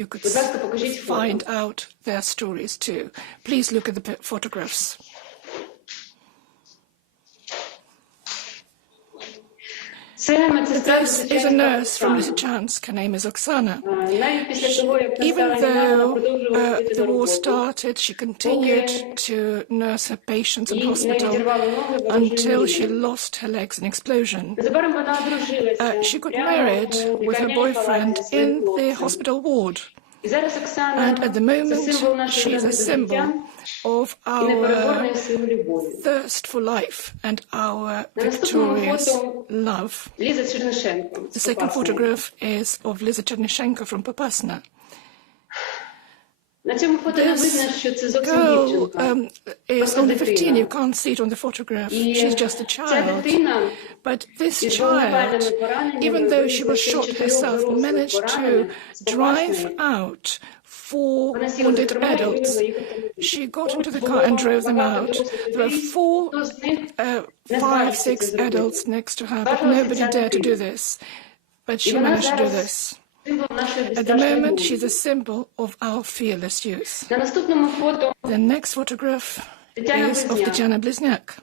you could find out their stories too. Please look at the photographs. This is a nurse from Lysychansk. Her name is Oksana. Even though the war started, she continued to nurse her patients in hospital until she lost her legs in explosion. She got married with her boyfriend in the hospital ward. And at the moment, she is a symbol of our thirst for life and our victorious love. The second photograph is of Liza Chernyshenko from Popasna. This girl is only 15, you can't see it on the photograph, she's just a child. But this child, even though she was shot herself, managed to drive out 4 wounded adults. She got into the car and drove them out. There were 5, 6 adults next to her, but nobody dared to do this. But she managed to do this. At the moment, she's a symbol of our fearless youth. The next photograph is of Tatiana Blizniak,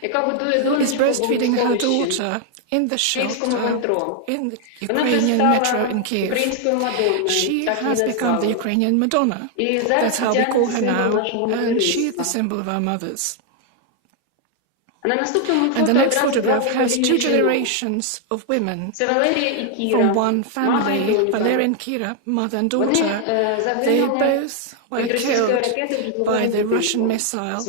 who is breastfeeding her daughter in the shelter in the Ukrainian metro in Kiev. She has become the Ukrainian Madonna. That's how we call her now, and she's the symbol of our mothers. And the next photograph has 2 generations of women from one family, Valeria and Kira, mother and daughter. They both were killed by the Russian missile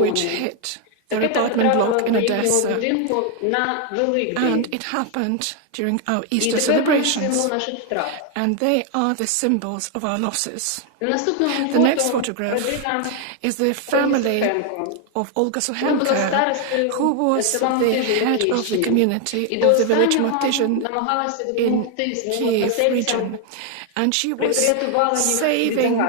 which hit their apartment block in Odessa. And it happened during our Easter celebrations. And they are the symbols of our losses. The next photograph is the family of Olga Suhenko, who was the head of the community of the village Motizhin in Kiev region. And she was saving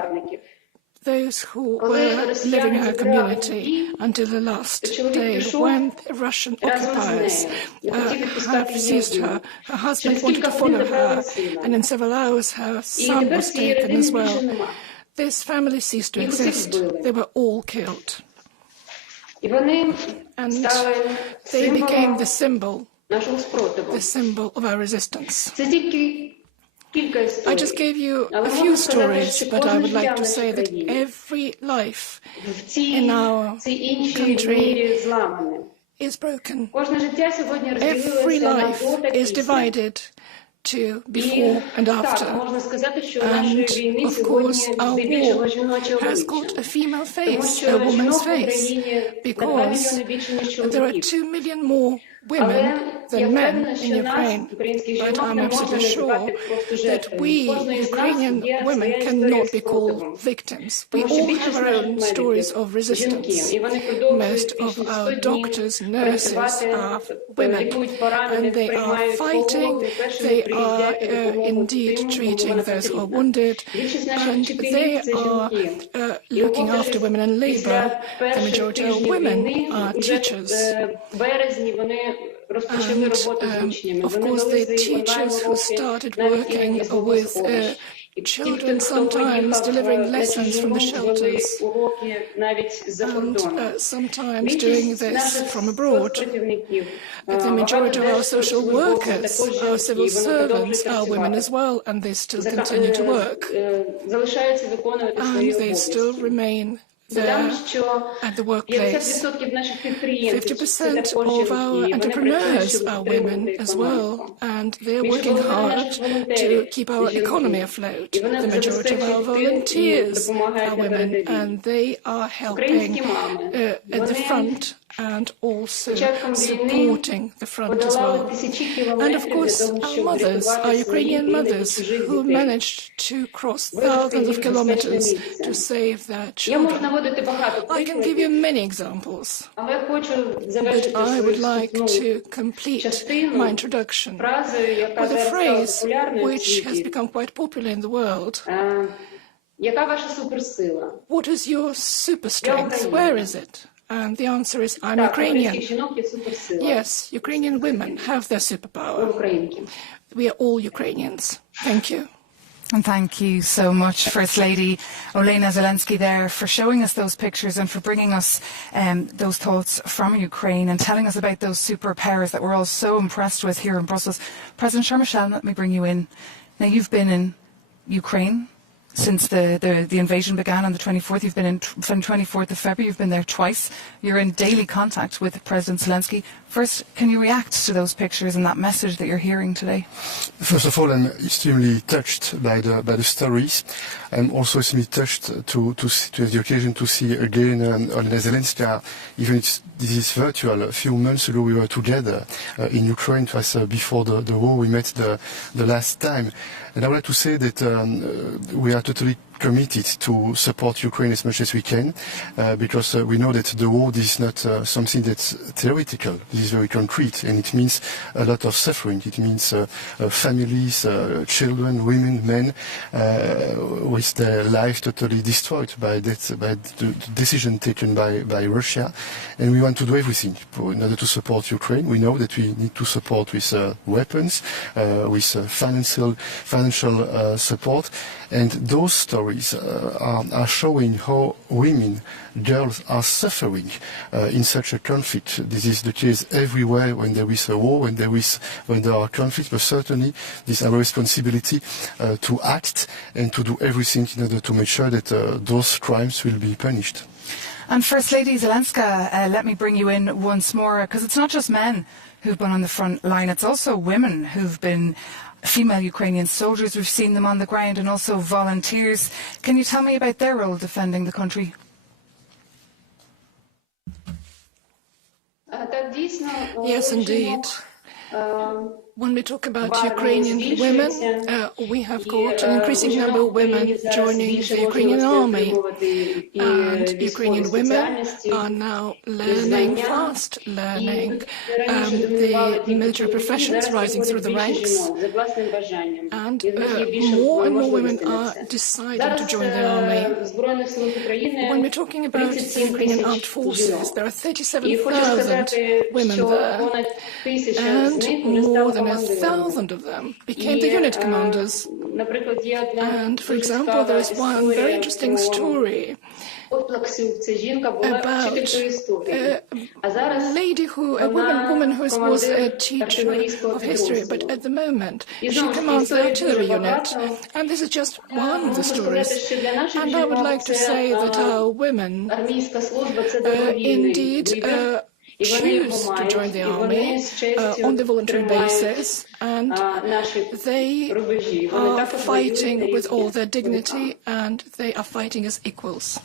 those who were living in her community until the last day when the Russian occupiers have seized her. Her husband wanted to follow her, and in several hours her son was taken as well. This family ceased to exist. They were all killed. And they became the symbol of our resistance. I just gave you a few stories, but I would like to say that every life in our country is broken. Every life is divided to before and after. And, of course, our war has got a female face, a woman's face, because there are 2 million more women than men in Ukraine. But I'm absolutely sure that we, Ukrainian women, cannot be called victims. We all have our own stories of resistance. Most of our doctors, nurses are women, and they are fighting, they are indeed treating those who are wounded, and they are looking after women in labor. The majority of women are teachers. And, of course, the teachers who started working with children, sometimes delivering lessons from the shelters, and sometimes doing this from abroad. The majority of our social workers, our civil servants, are women as well, and they still continue to work. And they still remain there at the workplace. 50% of our entrepreneurs are women as well, and they're working hard to keep our economy afloat. The majority of our volunteers are women, and they are helping at the front and also supporting the front as well. And of course, our mothers, our Ukrainian mothers, who managed to cross thousands of kilometers to save their children. I can give you many examples, but I would like to complete my introduction with a phrase which has become quite popular in the world. What is your super strength? Where is it? And the answer is, I'm Ukrainian. Yes, Ukrainian women have their superpower. We are all Ukrainians. Thank you. And thank you so much, First Lady Olena Zelensky, there, for showing us those pictures and for bringing us those thoughts from Ukraine and telling us about those superpowers that we're all so impressed with here in Brussels. President Charles Michel, let me bring you in. Now, you've been in Ukraine since the invasion began on the 24th. You've been in from 24th of February. You've been there twice. You're in daily contact with President Zelensky. First, can you react to those pictures and that message that you're hearing today? First of all, I'm extremely touched by the stories. I'm also extremely touched to have the occasion to see again Olena Zelensky, even if this is virtual. A few months ago, we were together in Ukraine. It was before the war. We met the last time. And I would like to say that we are totally committed to support Ukraine as much as we can, because we know that the war is not something that's theoretical. This is very concrete, and it means a lot of suffering. It means families, children, women, men, with their lives totally destroyed by the decision taken by Russia. And we want to do everything in order to support Ukraine. We know that we need to support with weapons, with financial support, and those stories are showing how women, girls are suffering in such a conflict. This is the case everywhere when there is a war, when there are conflicts, but certainly this is our responsibility to act and to do everything in order to make sure that those crimes will be punished. And First Lady Zelenska, let me bring you in once more, because it's not just men who've been on the front line, it's also women who've been female Ukrainian soldiers. We've seen them on the ground, and also volunteers. Can you tell me about their role defending the country? Yes, indeed. When we talk about Ukrainian women, we have got an increasing number of women joining the Ukrainian army. And Ukrainian women are now fast learning the military professions, rising through the ranks. And more and more women are deciding to join the army. When we're talking about the Ukrainian armed forces, there are 37,000 women there, and more than 1,000 of them became the unit commanders. And, for example, there is one very interesting story about a woman who was a teacher of history, but at the moment she commands the artillery unit. And this is just one of the stories. And I would like to say that our women indeed choose to join the army on the voluntary basis, and they are fighting with all their dignity, and they are fighting as equals.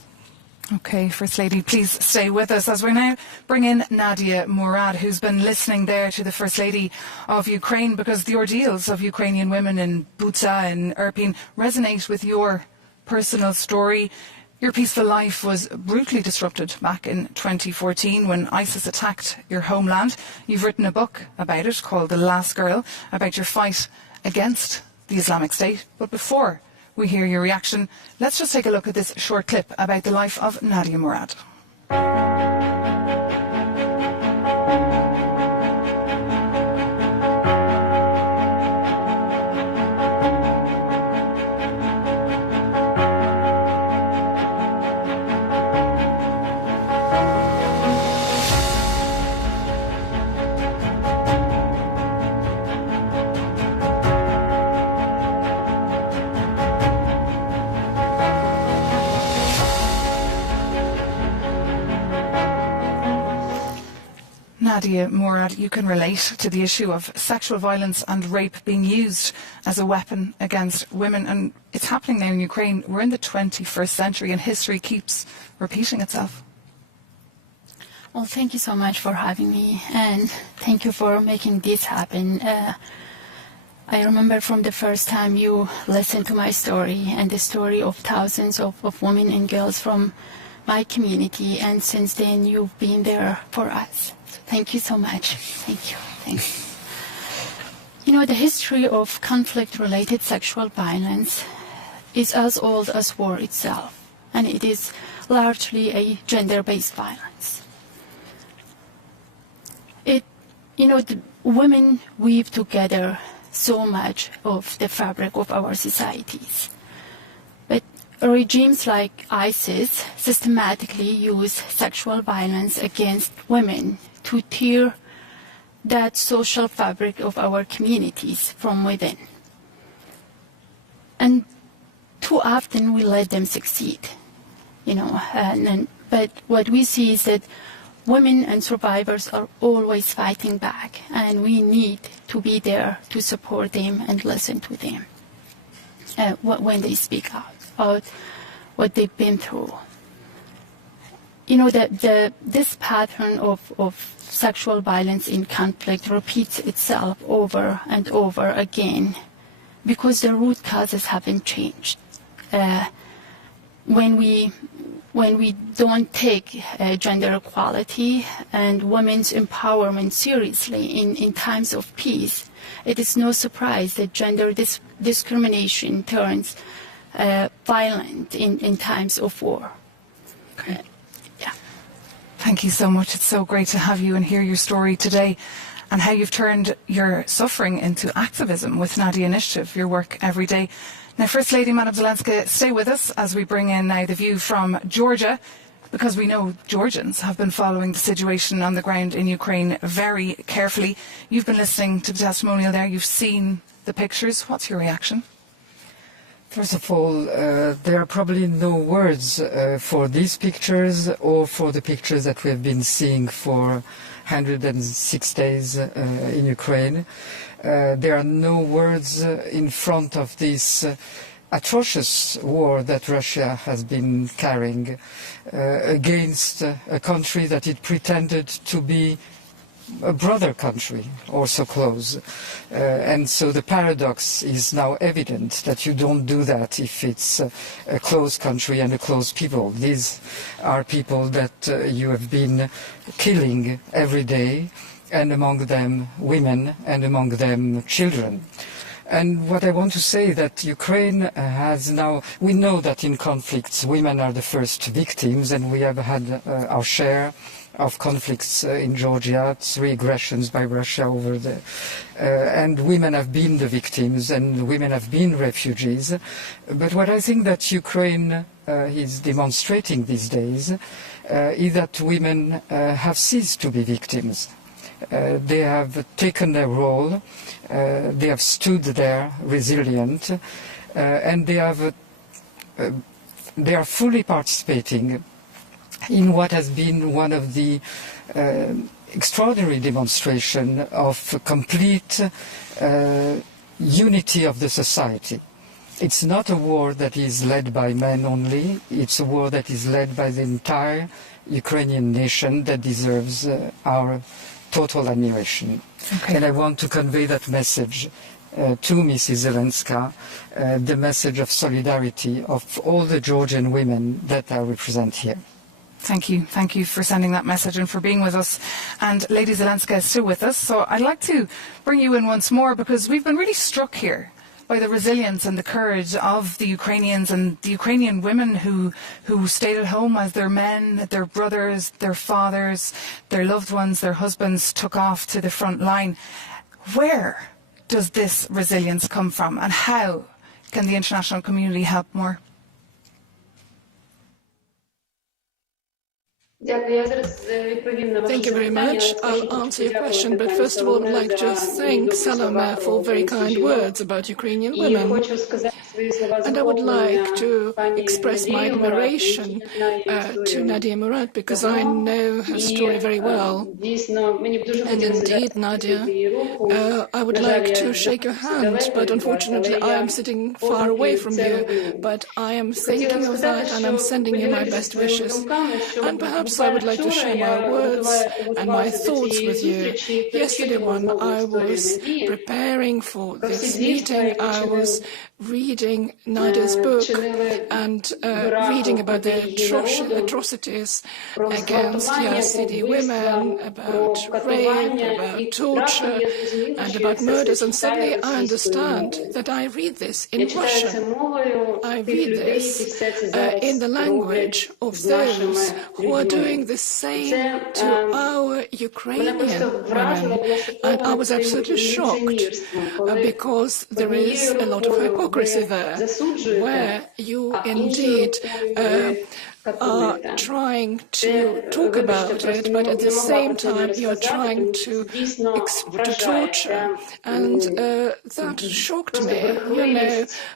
Okay, First Lady, please stay with us as we now bring in Nadia Murad, who's been listening there to the First Lady of Ukraine, because the ordeals of Ukrainian women in Bucha and Irpin resonate with your personal story. Your peaceful life was brutally disrupted back in 2014 when ISIS attacked your homeland. You've written a book about it called The Last Girl, about your fight against the Islamic State. But before we hear your reaction, let's just take a look at this short clip about the life of Nadia Murad. Nadia Murad, you can relate to the issue of sexual violence and rape being used as a weapon against women, and it's happening now in Ukraine. We're in the 21st century and history keeps repeating itself. Well, thank you so much for having me, and thank you for making this happen. I remember from the first time you listened to my story and the story of thousands of women and girls from my community, and since then you've been there for us. Thank you so much. Thank you. Thanks. You know, the history of conflict-related sexual violence is as old as war itself, and it is largely a gender-based violence. The women weave together so much of the fabric of our societies. But regimes like ISIS systematically use sexual violence against women to tear that social fabric of our communities from within. And too often we let them succeed, but what we see is that women and survivors are always fighting back, and we need to be there to support them and listen to them when they speak out about what they've been through. This pattern of sexual violence in conflict repeats itself over and over again because the root causes haven't changed. When we don't take gender equality and women's empowerment seriously in times of peace, it is no surprise that gender discrimination turns violent in times of war. Okay. Thank you so much. It's so great to have you and hear your story today and how you've turned your suffering into activism with Nadia Initiative, your work every day. Now, First Lady Madam Zelenska, stay with us as we bring in now the view from Georgia, because we know Georgians have been following the situation on the ground in Ukraine very carefully. You've been listening to the testimonial there. You've seen the pictures. What's your reaction? First of all, there are probably no words for these pictures or for the pictures that we have been seeing for 106 days in Ukraine. There are no words in front of this atrocious war that Russia has been carrying against a country that it pretended to be a brother country, or so close. And so the paradox is now evident that you don't do that if it's a close country and a close people. These are people that you have been killing every day, and among them women, and among them children. And what I want to say that Ukraine has now, we know that in conflicts women are the first victims, and we have had our share of conflicts in Georgia, 3 aggressions by Russia over the, and women have been the victims, and women have been refugees. But what I think that Ukraine is demonstrating these days is that women have ceased to be victims. They have taken their role, they have stood there resilient, and they are fully participating in what has been one of the extraordinary demonstration of complete unity of the society. It's not a war that is led by men only, it's a war that is led by the entire Ukrainian nation that deserves our total admiration. Okay. And I want to convey that message to Mrs. Zelenska, the message of solidarity of all the Georgian women that I represent here. Thank you. Thank you for sending that message and for being with us. And Lady Zelenska is still with us, so I'd like to bring you in once more because we've been really struck here by the resilience and the courage of the Ukrainians and the Ukrainian women who stayed at home as their men, their brothers, their fathers, their loved ones, their husbands took off to the front line. Where does this resilience come from, and how can the international community help more? Thank you very much. I'll answer your question, but first of all, I would like to thank Salome for very kind words about Ukrainian women. And I would like to express my admiration to Nadia Murad, because I know her story very well. And indeed, Nadia, I would like to shake your hand, but unfortunately I am sitting far away from you. But I am thinking of that, and I'm sending you my best wishes. And perhaps I would like to share my words and my thoughts with you. Yesterday when I was preparing for this meeting, I was reading reading Nadia's book and reading about the atrocities against Yazidi women, about rape, about torture, and about murders, and suddenly I understand that I read this in Russian. I read this in the language of those who are doing the same to our Ukrainian women. And I was absolutely shocked because there is a lot of hypocrisy there, where you indeed are trying to talk about it, but at the same time you're trying to torture. And that shocked me,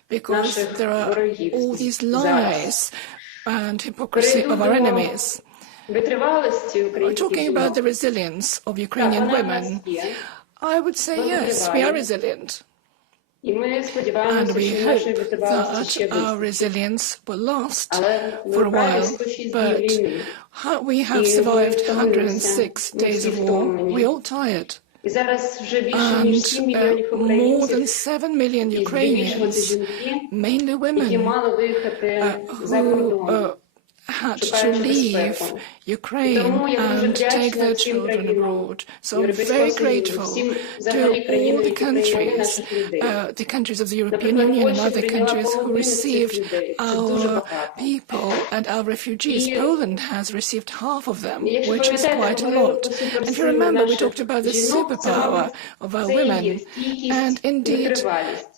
because there are all these lies and hypocrisy of our enemies. We're talking about the resilience of Ukrainian women. I would say yes, we are resilient. And we hope that our resilience will last for a while. But we have survived 106 days of war. We're all tired. And more than 7 million Ukrainians, mainly women, who had to leave Ukraine and take their children abroad. So I'm very grateful to all the countries of the European Union and other countries who received our people and our refugees. Poland has received half of them, which is quite a lot. And if you remember, we talked about the superpower of our women. And indeed,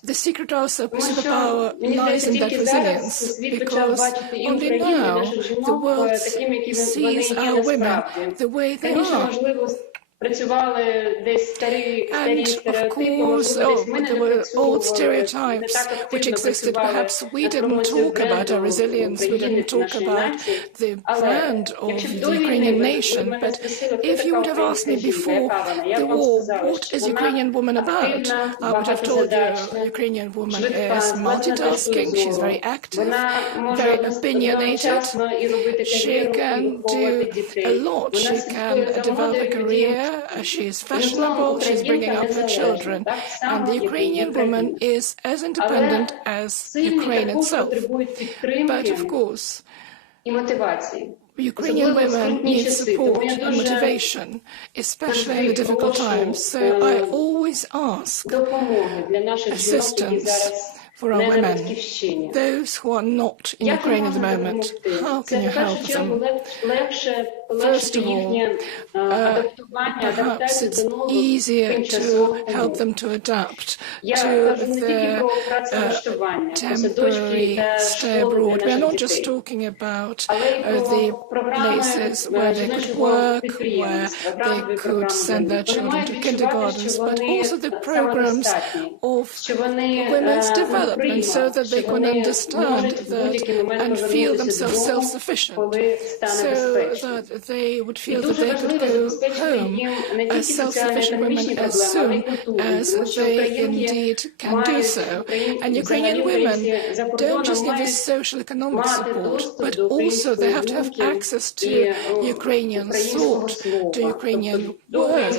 the secret of our superpower lies in that resilience, because only now the world sees our women the way they are. And of course, there were old stereotypes which existed. Perhaps we didn't talk about our resilience, we didn't talk about the brand of the Ukrainian nation. But if you would have asked me before the war, what is Ukrainian woman about? I would have told you Ukrainian woman is multitasking, she's very active, very opinionated, she can do a lot, she can develop a career, she is fashionable, she's bringing up her children. And the Ukrainian woman is as independent as Ukraine itself. But of course, Ukrainian women need support and motivation, especially in the difficult times. So I always ask assistance for our women, those who are not in Ukraine at the moment. How can you help them? First of all, perhaps it's easier to help them to adapt to their temporary stay abroad. We are not just talking about the places where they could work, where they could send their children to kindergartens, but also the programs of women's development, so that they can understand that and feel themselves self-sufficient, so that they would feel that they could go home as self-sufficient women as soon as they indeed can do so. And Ukrainian women don't just need this social economic support, but also they have to have access to Ukrainian thought, to Ukrainian word,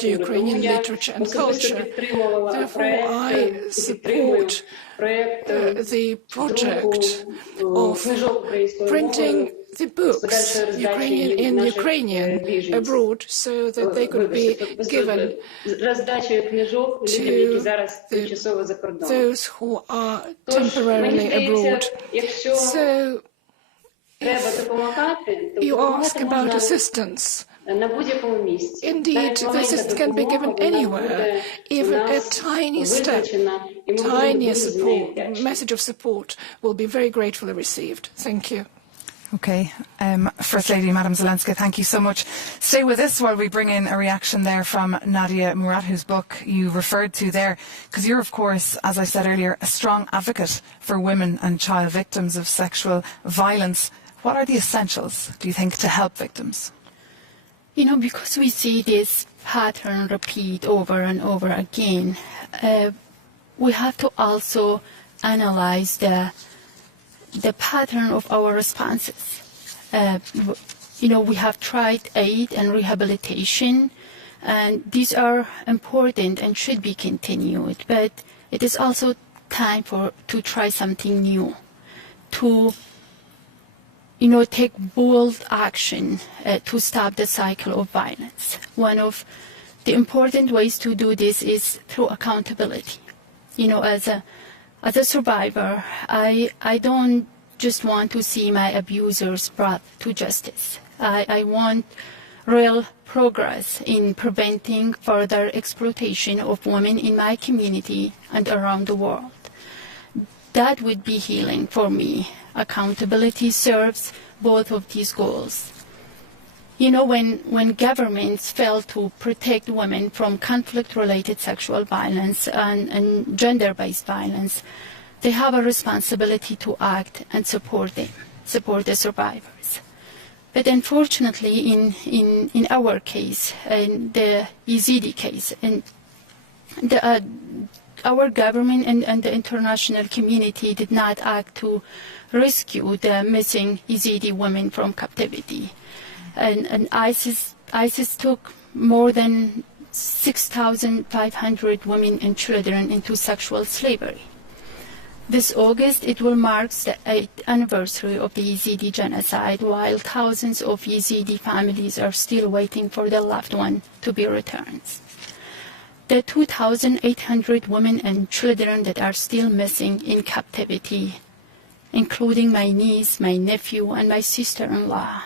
to Ukrainian literature and culture. Therefore, I support the project of printing the books in Ukrainian abroad, so that they could be given to those who are temporarily abroad. So if you ask about assistance, indeed, the assistance can be given anywhere. Even a tiny step, tiny support, message of support will be very gratefully received. Thank you. Okay. First Lady, Madam Zelensky, thank you so much. Stay with us while we bring in a reaction there from Nadia Murad, whose book you referred to there, because you're, of course, as I said earlier, a strong advocate for women and child victims of sexual violence. What are the essentials, do you think, to help victims? You know, because we see this pattern repeat over and over again, we have to also analyze the pattern of our responses. You know, we have tried aid and rehabilitation, and these are important and should be continued, but it is also time to try something new, to take bold action to stop the cycle of violence. One of the important ways to do this is through accountability. As a survivor, I don't just want to see my abusers brought to justice. I want real progress in preventing further exploitation of women in my community and around the world. That would be healing for me. Accountability serves both of these goals. When governments fail to protect women from conflict-related sexual violence and gender-based violence, they have a responsibility to act and support the survivors. But unfortunately, in our case, in the Yazidi case, our government and the international community did not act to rescue the missing Yazidi women from captivity. And ISIS took more than 6,500 women and children into sexual slavery. This August, it will mark the 8th anniversary of the Yazidi genocide, while thousands of Yazidi families are still waiting for their loved one to be returned. The 2,800 women and children that are still missing in captivity, including my niece, my nephew, and my sister-in-law,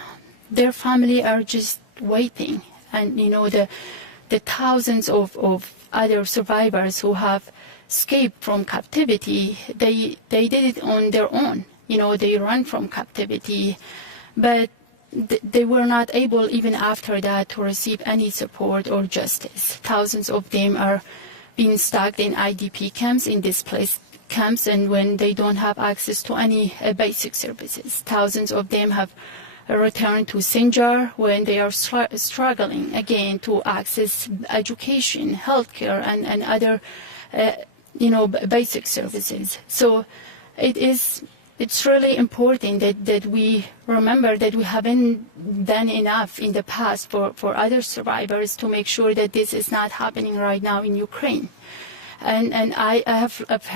their family are just waiting. And the thousands of other survivors who have escaped from captivity, they did it on their own. They ran from captivity, but they were not able, even after that, to receive any support or justice. Thousands of them are being stuck in IDP camps, in displaced camps, and when they don't have access to any basic services. Thousands of them have returned to Sinjar when they are struggling again to access education, healthcare, and other basic services. So it's really important that we remember that we haven't done enough in the past for other survivors to make sure that this is not happening right now in Ukraine. And I have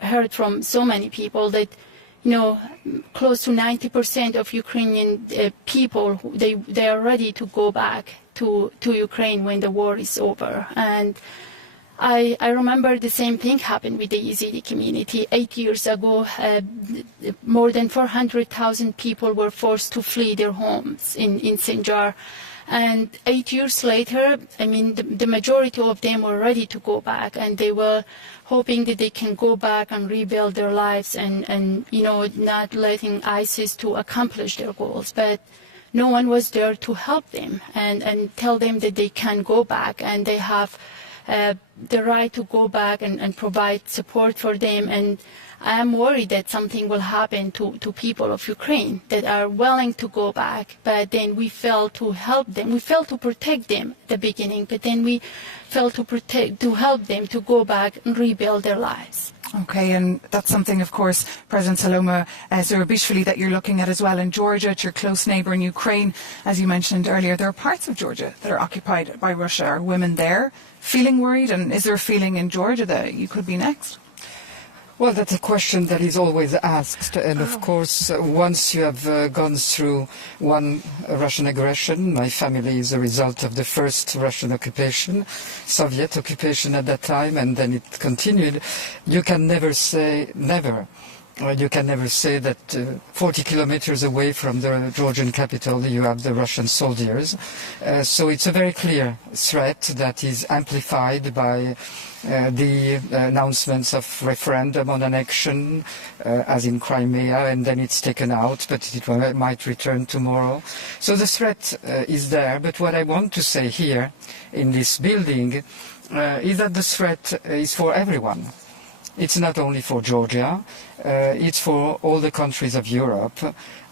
heard from so many people that close to 90% of Ukrainian people, they are ready to go back to Ukraine when the war is over. And I remember the same thing happened with the Yazidi community. 8 years ago, more than 400,000 people were forced to flee their homes in Sinjar. And 8 years later, the majority of them were ready to go back, and they were hoping that they can go back and rebuild their lives and not letting ISIS to accomplish their goals. But no one was there to help them and tell them that they can go back and they have the right to go back and provide support for them. And I am worried that something will happen to people of Ukraine that are willing to go back, but then we failed to help them. We failed to protect them at the beginning, but then we failed to help them to go back and rebuild their lives. Okay, and that's something, of course, President Saloma Zurabishvili, that you're looking at as well in Georgia. It's your close neighbour in Ukraine. As you mentioned earlier, there are parts of Georgia that are occupied by Russia. Are women there feeling worried? And is there a feeling in Georgia that you could be next? Well, that's a question that is always asked. And of course, once you have gone through one Russian aggression, my family is a result of the first Russian occupation, Soviet occupation at that time, and then it continued, you can never say never. You can never say that 40 kilometers away from the Georgian capital you have the Russian soldiers. So it's a very clear threat that is amplified by the announcements of referendum on annexion, as in Crimea, and then it's taken out, but it might return tomorrow. So the threat is there, but what I want to say here in this building is that the threat is for everyone. It's not only for Georgia, it's for all the countries of Europe.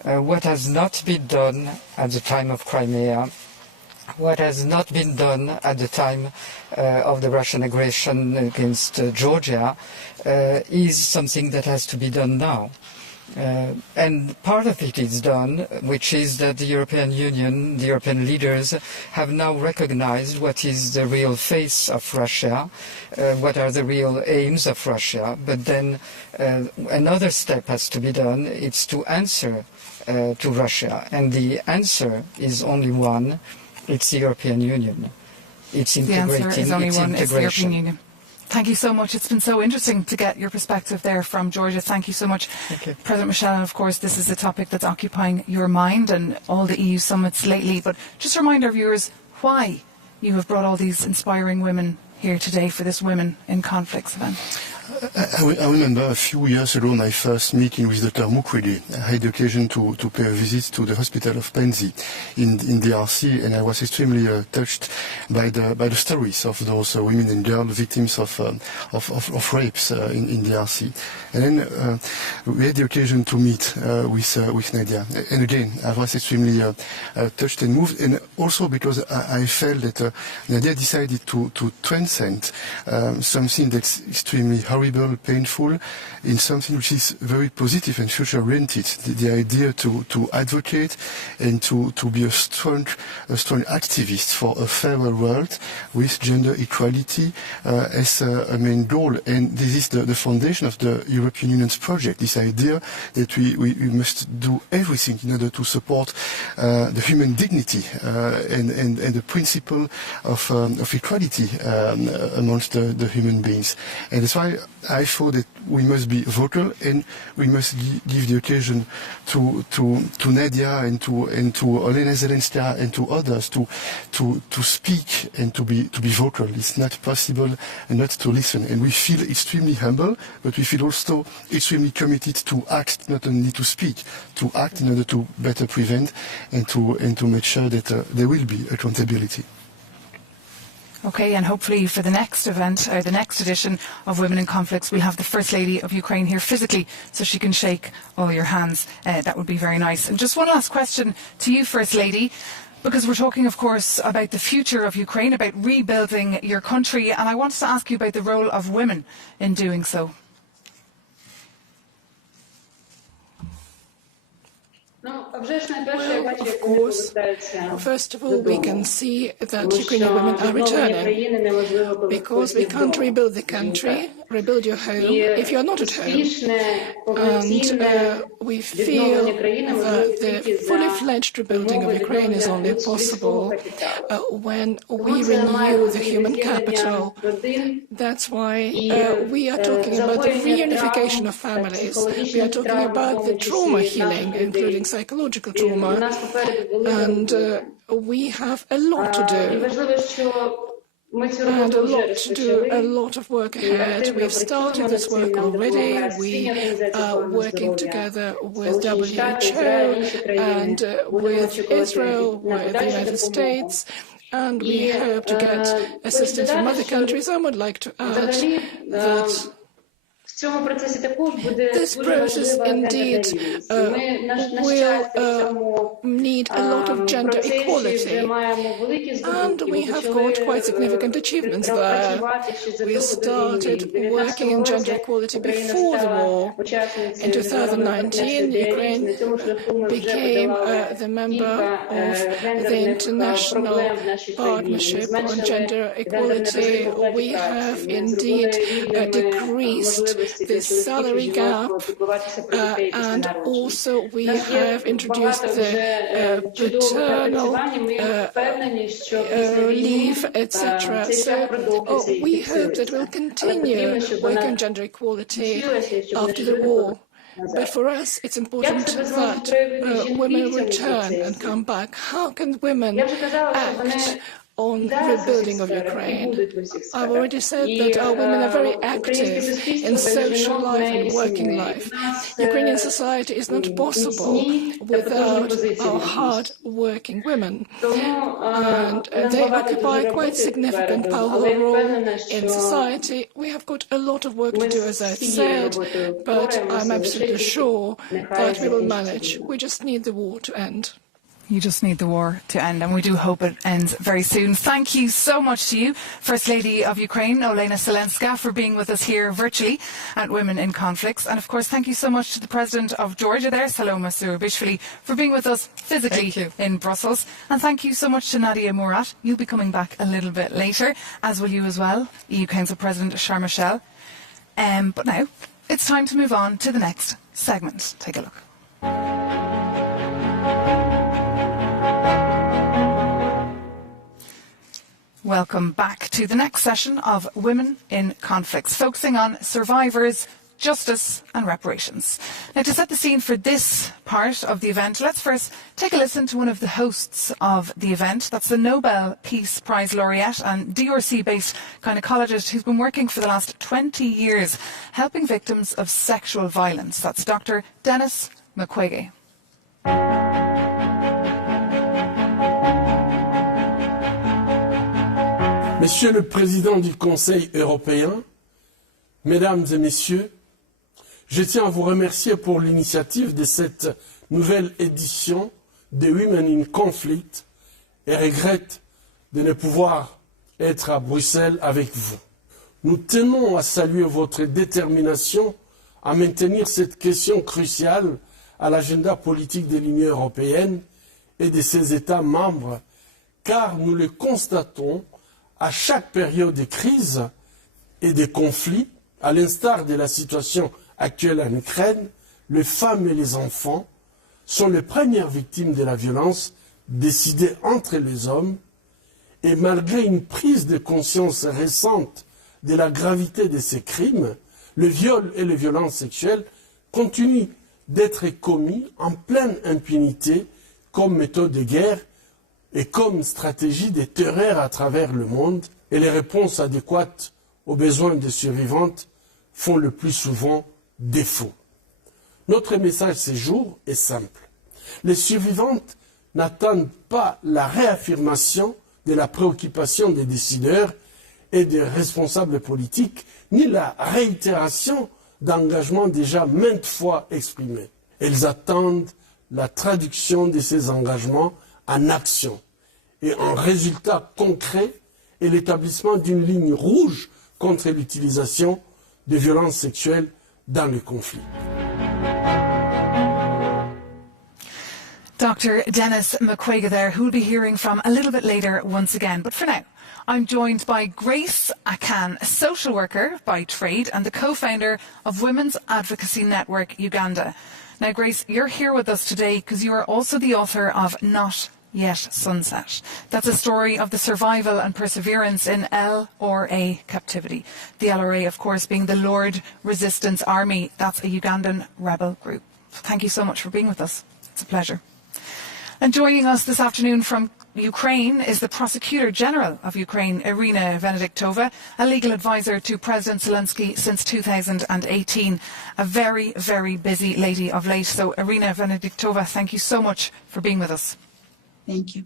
What has not been done at the time of Crimea, what has not been done at the time of the Russian aggression against Georgia is something that has to be done now. And part of it is done, which is that the European Union, the European leaders, have now recognized what is the real face of Russia, what are the real aims of Russia. But then another step has to be done. It's to answer to Russia. And the answer is only one. It's the European Union. It's integrating, the answer is only one, integration. it's the European Union. Thank you so much. It's been so interesting to get your perspective there from Georgia. Thank you so much, President Michel. And of course, this is a topic that's occupying your mind and all the EU summits lately. But just remind our viewers why you have brought all these inspiring women here today for this Women in Conflicts event. I remember a few years ago my first meeting with Dr. Mukwege. I had the occasion to pay a visit to the hospital of Penzi in DRC, and I was extremely touched by the stories of those women and girls victims of rapes in DRC. And then we had the occasion to meet with Nadia. And again, I was extremely touched and moved, and also because I felt that Nadia decided to transcend something that's extremely horrible, painful, in something which is very positive and future-oriented. The idea to advocate and to be a strong activist for a fairer world with gender equality as a main goal. And this is the foundation of the European Union's project, this idea that we must do everything in order to support the human dignity and the principle of equality amongst the human beings. And that's why I thought that we must be vocal and we must give the occasion to Nadia and to Olena Zelenska and to others to speak and to be vocal. It's not possible not to listen. And we feel extremely humble, but we feel also extremely committed to act, not only to speak, to act in order to better prevent and to make sure that there will be accountability. Okay, and hopefully for the next event, or the next edition of Women in Conflicts, we'll have the First Lady of Ukraine here physically so she can shake all your hands. That would be very nice. And just one last question to you, First Lady, because we're talking, of course, about the future of Ukraine, about rebuilding your country, and I wanted to ask you about the role of women in doing so. Well, of course, first of all, we can see that Ukrainian women are returning because we can't rebuild the country, rebuild your home if you're not at home. And we feel that the fully fledged rebuilding of Ukraine is only possible when we renew the human capital. That's why we are talking about the reunification of families. We are talking about the trauma healing, including psychological trauma, and we have a lot to do. And a lot of work ahead. We've started this work already. We are working together with WHO and with Israel, with the United States, and we hope to get assistance from other countries. I would like to add that this process indeed will need a lot of gender equality, and we have got quite significant achievements there. We started working in gender equality before the war. In 2019, Ukraine became the member of the International Partnership on Gender Equality. We have indeed decreased the salary gap, and also we have introduced the paternal leave, etc. So we hope that we'll continue working on gender equality after the war. But for us, it's important that women return and come back. How can women act on rebuilding of Ukraine? I've already said that our women are very active in social life and working life. Ukrainian society is not possible without our hard-working women. And they occupy quite significant powerful role in society. We have got a lot of work to do, as I said, but I'm absolutely sure that we will manage. We just need the war to end. You just need the war to end, and we do hope it ends very soon. Thank you so much to you, First Lady of Ukraine, Olena Zelenska, for being with us here virtually at Women in Conflicts. And of course, thank you so much to the President of Georgia there, Saloma Zurabishvili, for being with us physically in Brussels. And thank you so much to Nadia Murad. You'll be coming back a little bit later, as will you as well, EU Council President Charles Michel. But now, it's time to move on to the next segment. Take a look. Welcome back to the next session of Women in Conflicts, focusing on survivors, justice and reparations. Now, to set the scene for this part of the event, let's first take a listen to one of the hosts of the event. That's the Nobel Peace Prize laureate and DRC-based gynecologist who's been working for the last 20 years helping victims of sexual violence. That's Dr. Denis Mukwege. Monsieur le Président du Conseil européen, Mesdames et Messieurs, je tiens à vous remercier pour l'initiative de cette nouvelle édition de Women in Conflict et regrette de ne pouvoir être à Bruxelles avec vous. Nous tenons à saluer votre détermination à maintenir cette question cruciale à l'agenda politique de l'Union européenne et de ses États membres, car nous le constatons à chaque période de crise et de conflit, à l'instar de la situation actuelle en Ukraine, les femmes et les enfants sont les premières victimes de la violence décidée entre les hommes, et malgré une prise de conscience récente de la gravité de ces crimes, le viol et les violences sexuelles continuent d'être commis en pleine impunité comme méthode de guerre et comme stratégie de terreur à travers le monde, et les réponses adéquates aux besoins des survivantes font le plus souvent défaut. Notre message ce jour est simple. Les survivantes n'attendent pas la réaffirmation de la préoccupation des décideurs et des responsables politiques, ni la réitération d'engagements déjà maintes fois exprimés. Elles attendent la traduction de ces engagements en action et en résultat concret et l'établissement d'une ligne rouge contre l'utilisation de violences sexuelles dans le conflit. Dr. Denis Mukwege there, who we'll be hearing from a little bit later once again. But for now, I'm joined by Grace Akan, a social worker by trade and the co-founder of Women's Advocacy Network Uganda. Now, Grace, you're here with us today because you are also the author of Not Yet Sunset. That's a story of the survival and perseverance in LRA captivity. The LRA, of course, being the Lord Resistance Army. That's a Ugandan rebel group. Thank you so much for being with us. It's a pleasure. And joining us this afternoon from Ukraine is the Prosecutor General of Ukraine, Irina Venediktova, a legal advisor to President Zelensky since 2018. A very, very busy lady of late. So, Irina Venediktova, thank you so much for being with us. Thank you.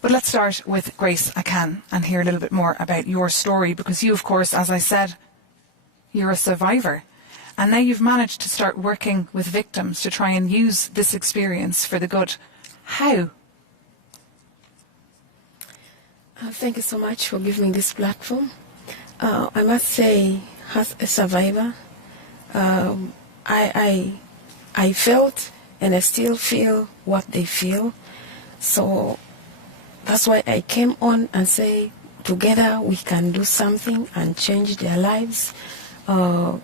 But let's start with Grace Akan and hear a little bit more about your story, because you, of course, as I said, you're a survivor. And now you've managed to start working with victims to try and use this experience for the good. How? Thank you so much for giving me this platform. I must say, as a survivor, I felt and I still feel what they feel. So that's why I came on and say, together we can do something and change their lives and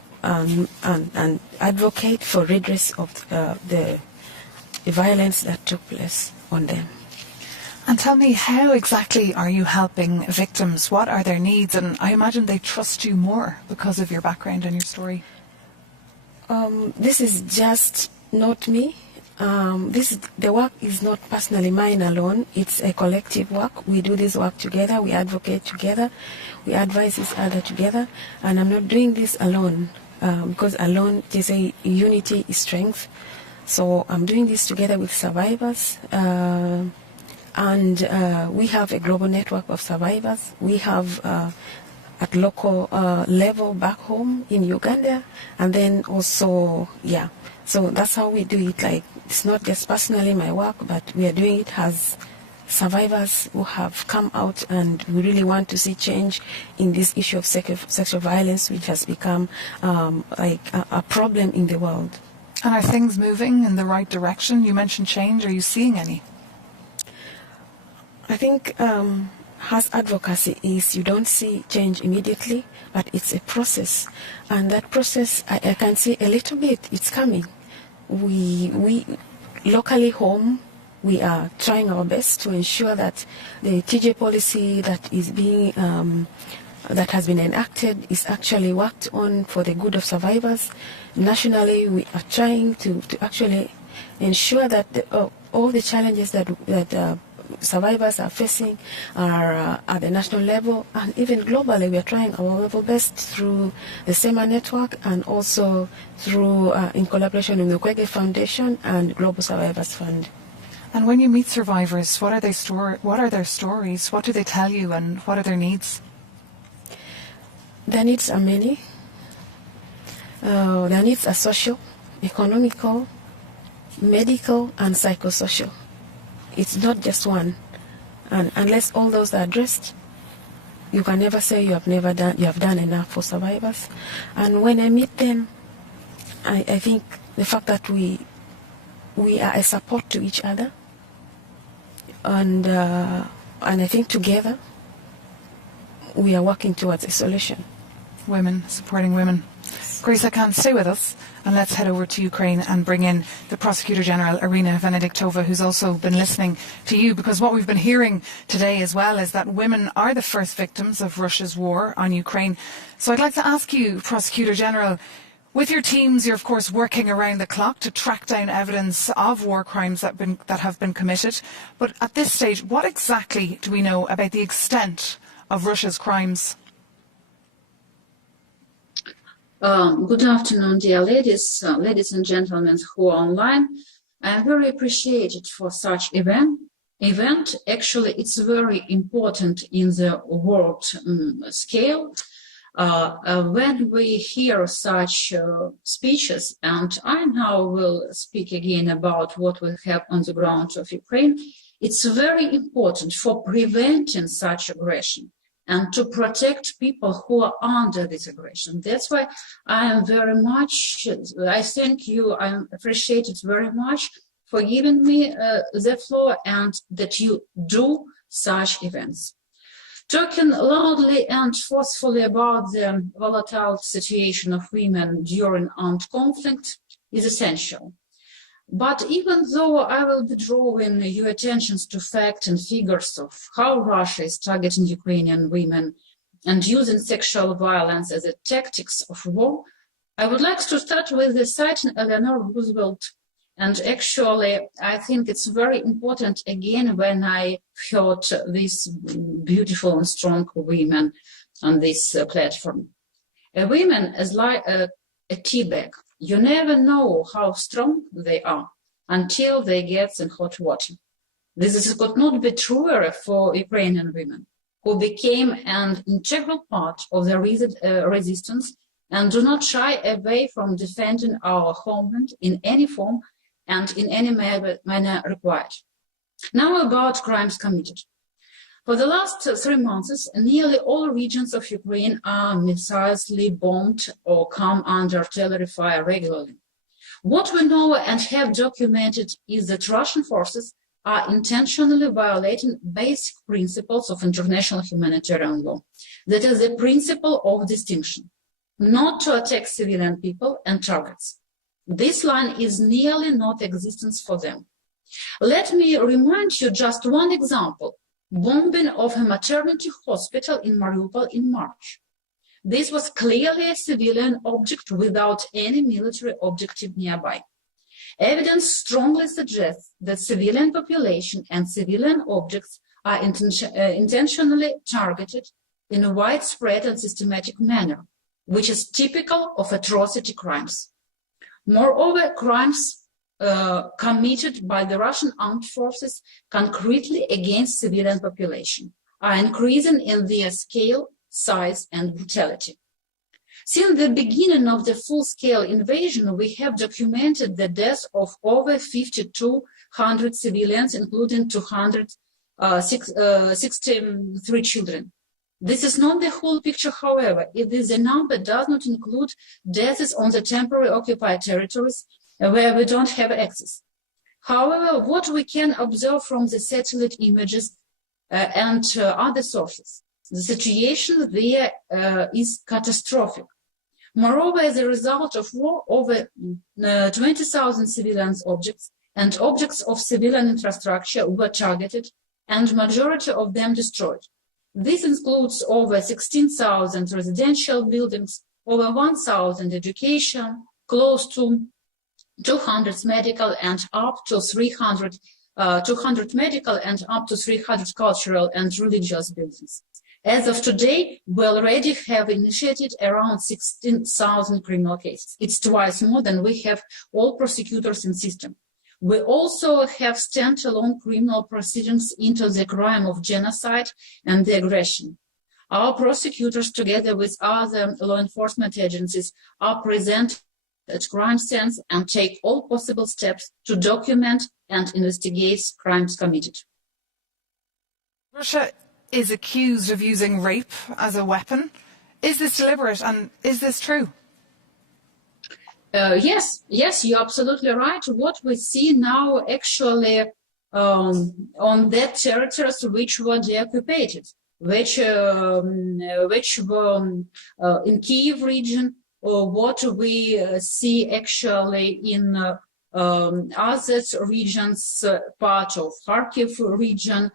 advocate for redress of the violence that took place on them. And tell me, how exactly are you helping victims? What are their needs? And I imagine they trust you more because of your background and your story. This is just not me. The work is not personally mine alone. It's a collective work. We do this work together. We advocate together. We advise each other together. And I'm not doing this alone because alone, they say unity is strength. So I'm doing this together with survivors. And we have a global network of survivors. We have at local level back home in Uganda. And then also, yeah. So that's how we do it. Like It's not just personally my work, but we are doing it as survivors who have come out, and we really want to see change in this issue of sexual violence, which has become like a problem in the world. And are things moving in the right direction? You mentioned change. Are you seeing any? I think as advocacy is, you don't see change immediately, but it's a process. And that process, I can see a little bit, it's coming. We locally home, we are trying our best to ensure that the TJ policy that is being that has been enacted is actually worked on for the good of survivors. Nationally, we are trying to actually ensure that all the challenges that survivors are facing are at the national level, and even globally we are trying our level best through the SEMA network, and also through in collaboration with the Kwege Foundation and Global Survivors Fund. And when you meet survivors, what are their stories? What do they tell you, and what are their needs? Their needs are many. Their needs are social, economical, medical, and psychosocial. It's not just one. And unless all those are addressed, you can never say you have done enough for survivors. And when I meet them, I think the fact that we are a support to each other, and I think together we are working towards a solution. Women, supporting women. Grace Akan, stay with us, and let's head over to Ukraine and bring in the Prosecutor General, Irina Venediktova, who's also been listening to you, because what we've been hearing today as well is that women are the first victims of Russia's war on Ukraine. So I'd like to ask you, Prosecutor General, with your teams, you're of course working around the clock to track down evidence of war crimes that have been committed. But at this stage, what exactly do we know about the extent of Russia's crimes? Good afternoon, dear ladies and gentlemen who are online. I'm very appreciated for such event. Actually, it's very important in the world scale. When we hear such speeches, and I now will speak again about what we have on the ground of Ukraine, it's very important for preventing such aggression and to protect people who are under this aggression. That's why I thank you, I appreciate it very much for giving me the floor, and that you do such events. Talking loudly and forcefully about the volatile situation of women during armed conflict is essential. But even though I will be drawing your attention to facts and figures of how Russia is targeting Ukrainian women and using sexual violence as a tactics of war, I would like to start with the citing Eleanor Roosevelt. And actually, I think it's very important again when I heard these beautiful and strong women on this platform. A woman is like a tea bag. You never know how strong they are until they get in hot water. This could not be truer for Ukrainian women, who became an integral part of the resistance and do not shy away from defending our homeland in any form and in any manner required. Now about crimes committed. For the last 3 months, nearly all regions of Ukraine are missiles bombed or come under artillery fire regularly. What we know and have documented is that Russian forces are intentionally violating basic principles of international humanitarian law. That is the principle of distinction, not to attack civilian people and targets. This line is nearly non-existent for them. Let me remind you just one example. Bombing of a maternity hospital in Mariupol in March. This was clearly a civilian object without any military objective nearby. Evidence strongly suggests that civilian population and civilian objects are intentionally targeted in a widespread and systematic manner, which is typical of atrocity crimes. Moreover, crimes committed by the Russian armed forces concretely against civilian population are increasing in their scale, size, and brutality. Since the beginning of the full-scale invasion, we have documented the deaths of over 5,200 civilians, including 263 children. This is not the whole picture, however. The number does not include deaths on the temporary occupied territories where we don't have access. However, what we can observe from the satellite images and other sources, the situation there is catastrophic. Moreover, as a result of war, over 20,000 civilian objects and objects of civilian infrastructure were targeted, and majority of them destroyed. This includes over 16,000 residential buildings, over 1,000 education, close to 200 medical and up to 300 medical and up to 300 cultural and religious buildings. As of today, we already have initiated around 16,000 criminal cases. It's twice more than we have all prosecutors in system. We also have standalone criminal proceedings into the crime of genocide and the aggression. Our prosecutors, together with other law enforcement agencies, are present at crime scenes and take all possible steps to document and investigate crimes committed. Russia is accused of using rape as a weapon. Is this deliberate, and is this true? Yes, you're absolutely right. What we see now actually on that territories which were deoccupied, which were in Kiev region, or what we see actually in other regions, part of Kharkiv region,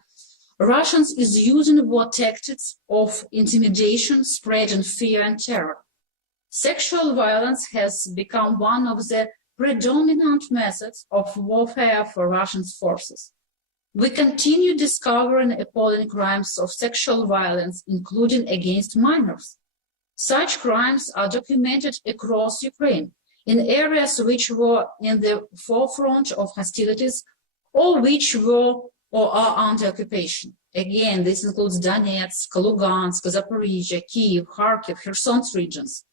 Russians is using war tactics of intimidation, spreading fear and terror. Sexual violence has become one of the predominant methods of warfare for Russian forces. We continue discovering appalling crimes of sexual violence, including against minors. Such crimes are documented across Ukraine, in areas which were in the forefront of hostilities or which were or are under occupation. Again, this includes Donetsk, Lugansk, Zaporizhia, Kiev, Kharkiv, Kherson regions.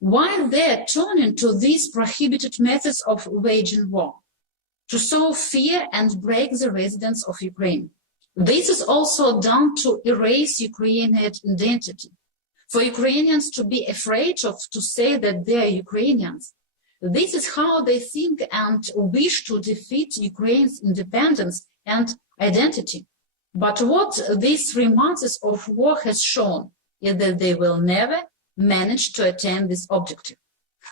Why they're turning to these prohibited methods of waging war? To sow fear and break the residents of Ukraine. This is also done to erase Ukrainian identity. For Ukrainians to be afraid to say that they're Ukrainians. This is how they think and wish to defeat Ukraine's independence and identity. But what these 3 months of war has shown is that they will never manage to attain this objective.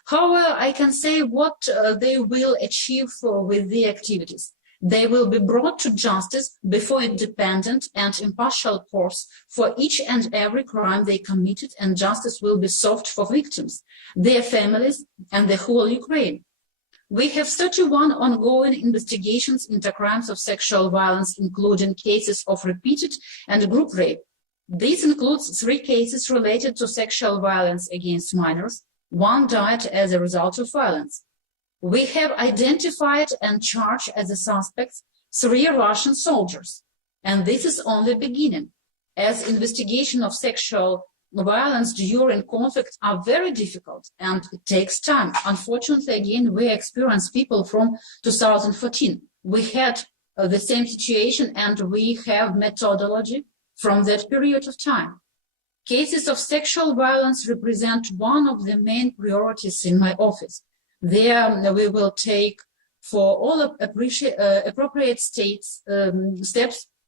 However, I can say what they will achieve with the activities. They will be brought to justice before independent and impartial courts for each and every crime they committed, and justice will be sought for victims, their families, and the whole Ukraine. We have 31 ongoing investigations into crimes of sexual violence, including cases of repeated and group rape. This includes 3 cases related to sexual violence against minors. 1 died as a result of violence. We have identified and charged as a suspects 3 Russian soldiers. And this is only beginning, as investigation of sexual violence during conflict are very difficult and it takes time. Unfortunately, again, we experience people from 2014. We had the same situation and we have methodology from that period of time. Cases of sexual violence represent one of the main priorities in my office. There we will take for all appropriate steps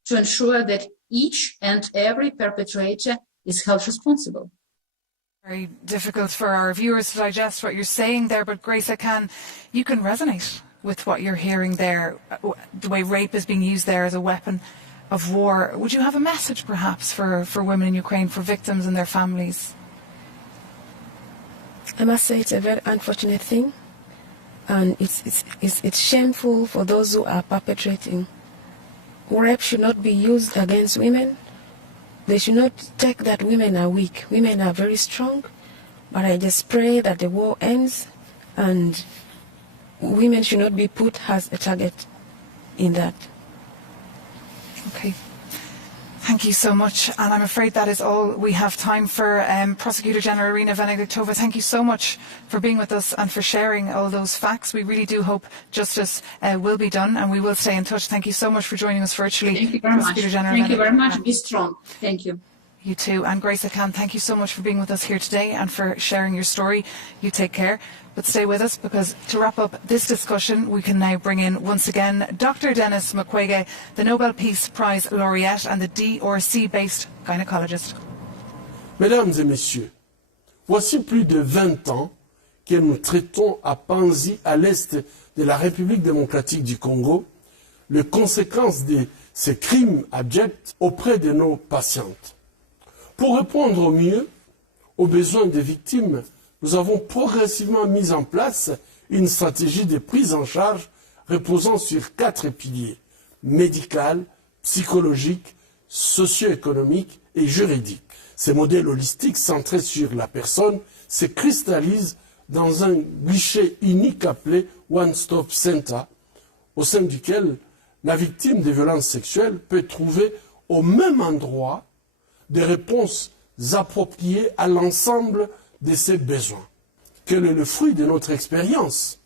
to ensure that each and every perpetrator is held responsible. Very difficult for our viewers to digest what you're saying there, but Grace, you can resonate with what you're hearing there, the way rape is being used there as a weapon of war. Would you have a message perhaps for women in Ukraine, for victims and their families? I must say it's a very unfortunate thing, and it's shameful for those who are perpetrating. Rape should not be used against women. They should not take that women are weak. Women are very strong, but I just pray that the war ends and women should not be put as a target in that. Okay. Thank you so much, and I'm afraid that is all we have time for. Prosecutor General Irina Venediktova, thank you so much for being with us and for sharing all those facts. We really do hope justice will be done, and we will stay in touch. Thank you so much for joining us virtually. Thank you very much. Thank you very much. Be strong. Thank you. You too. And Grace Akan, thank you so much for being with us here today and for sharing your story. You take care. But stay with us, because to wrap up this discussion, we can now bring in once again Dr. Denis Mukwege, the Nobel Peace Prize laureate and the DRC-based gynecologist. Mesdames et messieurs, voici plus de 20 ans que nous traitons à Panzi, à l'est de la République démocratique du Congo, les conséquences de ces crimes abjects auprès de nos patientes. Pour répondre au mieux aux besoins des victimes, nous avons progressivement mis en place une stratégie de prise en charge reposant sur 4 piliers: médical, psychologique, socio-économique et juridique. Ces modèles holistiques centrés sur la personne se cristallisent dans un guichet unique appelé One Stop Center, au sein duquel la victime de violences sexuelles peut trouver au même endroit des réponses appropriées à l'ensemble de ses besoins. Quel est le fruit de notre expérience?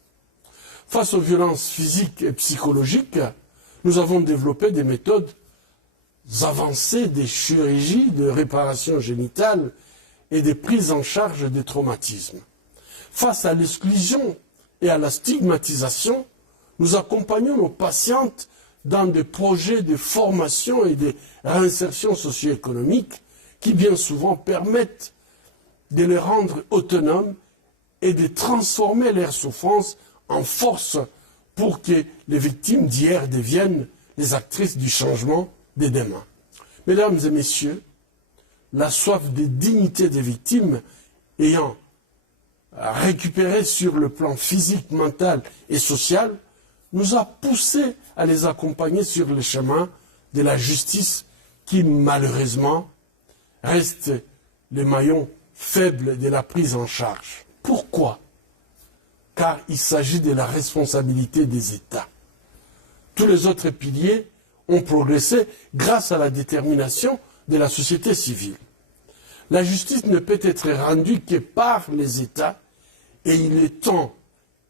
Face aux violences physiques et psychologiques, nous avons développé des méthodes avancées de chirurgie, de réparation génitale et de prise en charge des traumatismes. Face à l'exclusion et à la stigmatisation, nous accompagnons nos patientes dans des projets de formation et de réinsertion socio-économique qui bien souvent permettent de les rendre autonomes et de transformer leurs souffrances en force pour que les victimes d'hier deviennent les actrices du changement de demain. Mesdames et messieurs, la soif de dignité des victimes ayant récupéré sur le plan physique, mental et social nous a poussés à les accompagner sur le chemin de la justice qui, malheureusement, reste le maillon faible de la prise en charge. Pourquoi? Car il s'agit de la responsabilité des États. Tous les autres piliers ont progressé grâce à la détermination de la société civile. La justice ne peut être rendue que par les États et il est temps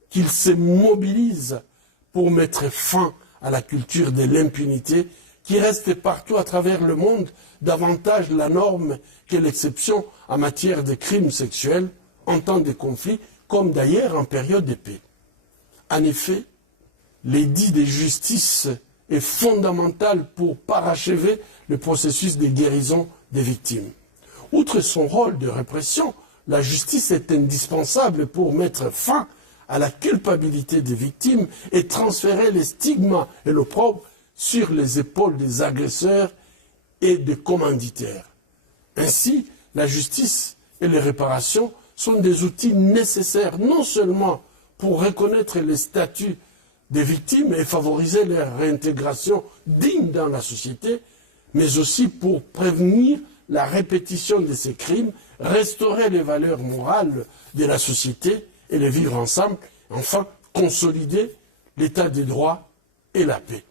qu'ils se mobilisent pour mettre fin à la culture de l'impunité qui reste partout à travers le monde davantage la norme que l'exception en matière de crimes sexuels en temps de conflit, comme d'ailleurs en période de paix. En effet, l'édit de justice est fondamental pour parachever le processus de guérison des victimes. Outre son rôle de répression, la justice est indispensable pour mettre fin à la culpabilité des victimes et transférer les stigmas et l'opprobre sur les épaules des agresseurs et des commanditaires. Ainsi, la justice et les réparations sont des outils nécessaires non seulement pour reconnaître les statuts des victimes et favoriser leur réintégration digne dans la société, mais aussi pour prévenir la répétition de ces crimes, restaurer les valeurs morales de la société et les vivre ensemble, enfin consolider l'état des droits et la paix.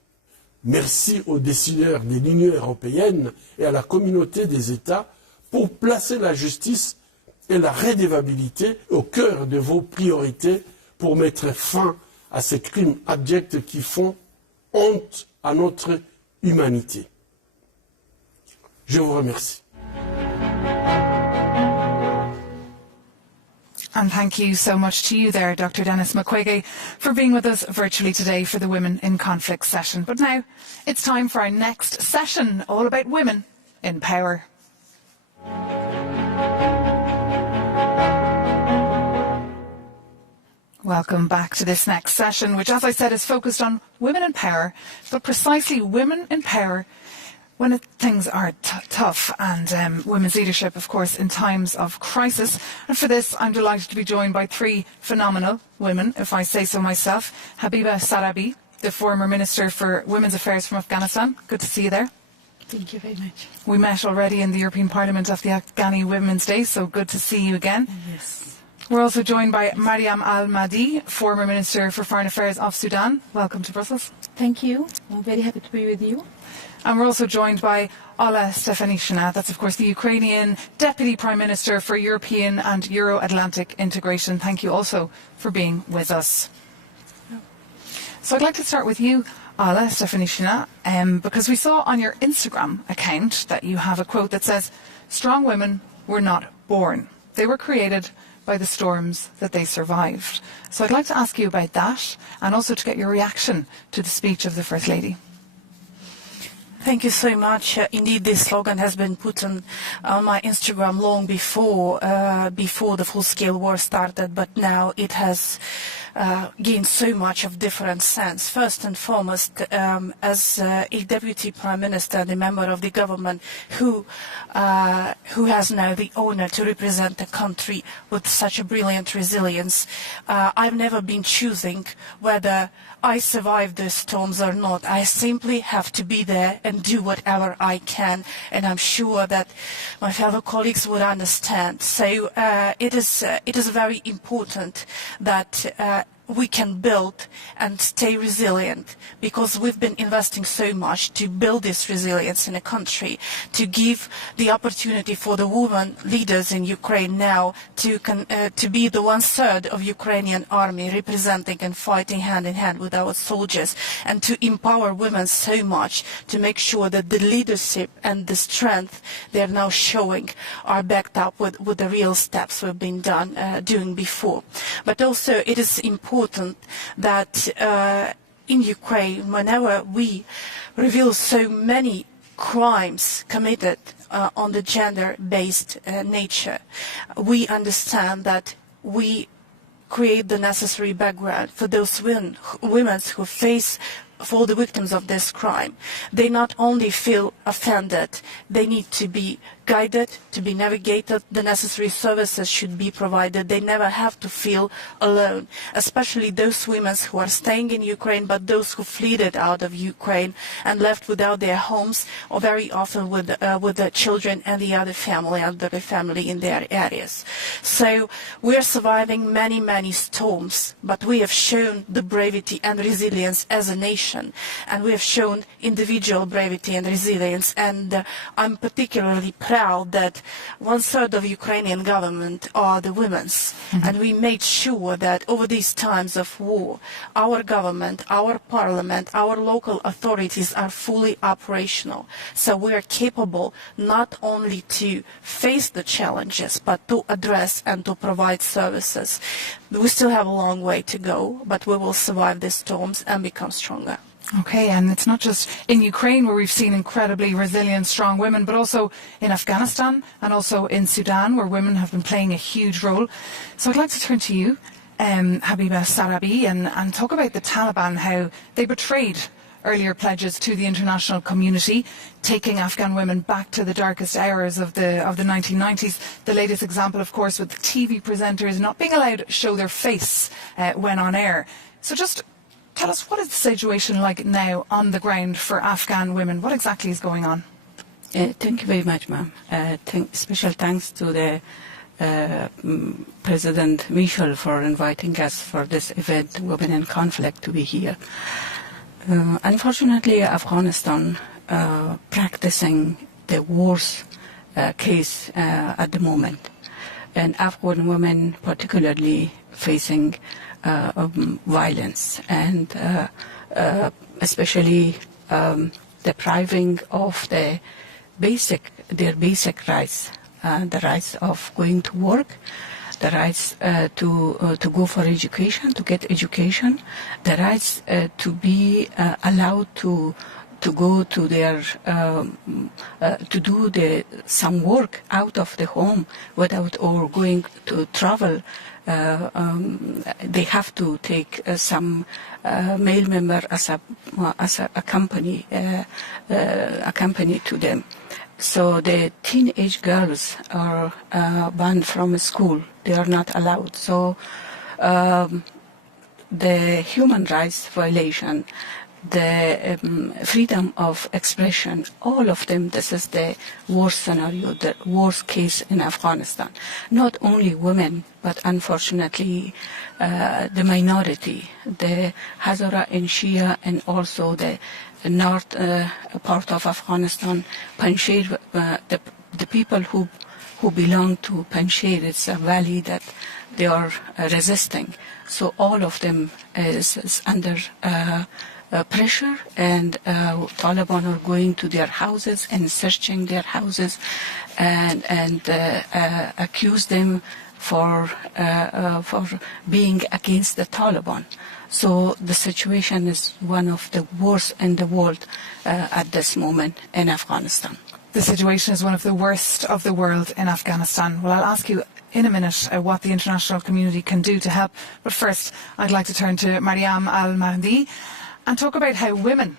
Merci aux décideurs de l'Union européenne et à la communauté des États pour placer la justice et la redevabilité au cœur de vos priorités pour mettre fin à ces crimes abjects qui font honte à notre humanité. Je vous remercie. And thank you so much to you there, Dr. Denis Mukwege, for being with us virtually today for the Women in Conflict session. But now it's time for our next session, all about women in power. Welcome back to this next session, which, as I said, is focused on women in power, but precisely women in power when things are tough, and women's leadership, of course, in times of crisis. And for this, I'm delighted to be joined by 3 phenomenal women, if I say so myself. Habiba Sarabi, the former Minister for Women's Affairs from Afghanistan. Good to see you there. Thank you very much. We met already in the European Parliament of the Afghani Women's Day, so good to see you again. Yes. We're also joined by Mariam Al-Mahdi, former Minister for Foreign Affairs of Sudan. Welcome to Brussels. Thank you. I'm very happy to be with you. And we're also joined by Ola Stefanishina, that's of course the Ukrainian Deputy Prime Minister for European and Euro-Atlantic integration. Thank you also for being with us. So I'd like to start with you, Ola Stefanishina, because we saw on your Instagram account that you have a quote that says, "Strong women were not born. They were created by the storms that they survived." So I'd like to ask you about that and also to get your reaction to the speech of the First Lady. Thank you so much. Indeed, this slogan has been put on my Instagram long before the full-scale war started, but now it has gained so much of different sense. First and foremost, as a Deputy Prime Minister, the member of the government who has now the honor to represent a country with such a brilliant resilience, I've never been choosing whether I survive the storms or not. I simply have to be there and do whatever I can, and I'm sure that my fellow colleagues would understand. So it is very important that we can build and stay resilient, because we've been investing so much to build this resilience in a country, to give the opportunity for the women leaders in Ukraine now to be the 1/3 of Ukrainian army representing and fighting hand in hand with our soldiers, and to empower women so much to make sure that the leadership and the strength they are now showing are backed up with the real steps we've been doing before. But also it is important that in Ukraine, whenever we reveal so many crimes committed on the gender-based nature, we understand that we create the necessary background for those women who face for the victims of this crime. They not only feel offended, they need to be guided, to be navigated, the necessary services should be provided. They never have to feel alone, especially those women who are staying in Ukraine, but those who fled out of Ukraine and left without their homes, or very often with the children and the other family in their areas. So we are surviving many, many storms, but we have shown the bravery and resilience as a nation, and we have shown individual bravery and resilience, and I'm particularly proud that 1/3 of Ukrainian government are the women's, and we made sure that over these times of war, our government, our parliament, our local authorities are fully operational. So we are capable not only to face the challenges, but to address and to provide services. We still have a long way to go, but we will survive these storms and become stronger. Okay, and it's not just in Ukraine where we've seen incredibly resilient, strong women, but also in Afghanistan and also in Sudan, where women have been playing a huge role. So I'd like to turn to you, Habiba Sarabi, and talk about the Taliban, how they betrayed earlier pledges to the international community, taking Afghan women back to the darkest hours of the 1990s. The latest example, of course, with TV presenters not being allowed to show their face when on air. So just tell us, what is the situation like now on the ground for Afghan women? What exactly is going on? Thank you very much, ma'am. Special thanks to the President Michel for inviting us for this event, Women in Conflict, to be here. Unfortunately, Afghanistan practicing the worst case at the moment, and Afghan women particularly facing violence, and especially depriving of their basic rights, the rights of going to work, the rights to go for education, to get education, the rights to be allowed to go to their to do some work out of the home without or going to travel. They have to take some male member as a company to them. So the teenage girls are banned from school. They are not allowed. So the human rights violation, the freedom of expression, all of them, this is the worst scenario, the worst case in Afghanistan. Not only women, but unfortunately the minority, the Hazara and Shia, and also the north part of Afghanistan, Panjshir, the people who belong to Panjshir, it's a valley that they are resisting. So all of them is under pressure, and Taliban are going to their houses and searching their houses and accuse them for being against the Taliban. So the situation is one of the worst in the world at this moment in Afghanistan. The situation is one of the worst of the world in Afghanistan. Well, I'll ask you in a minute what the international community can do to help. But first, I'd like to turn to Mariam Al-Mahdi and talk about how women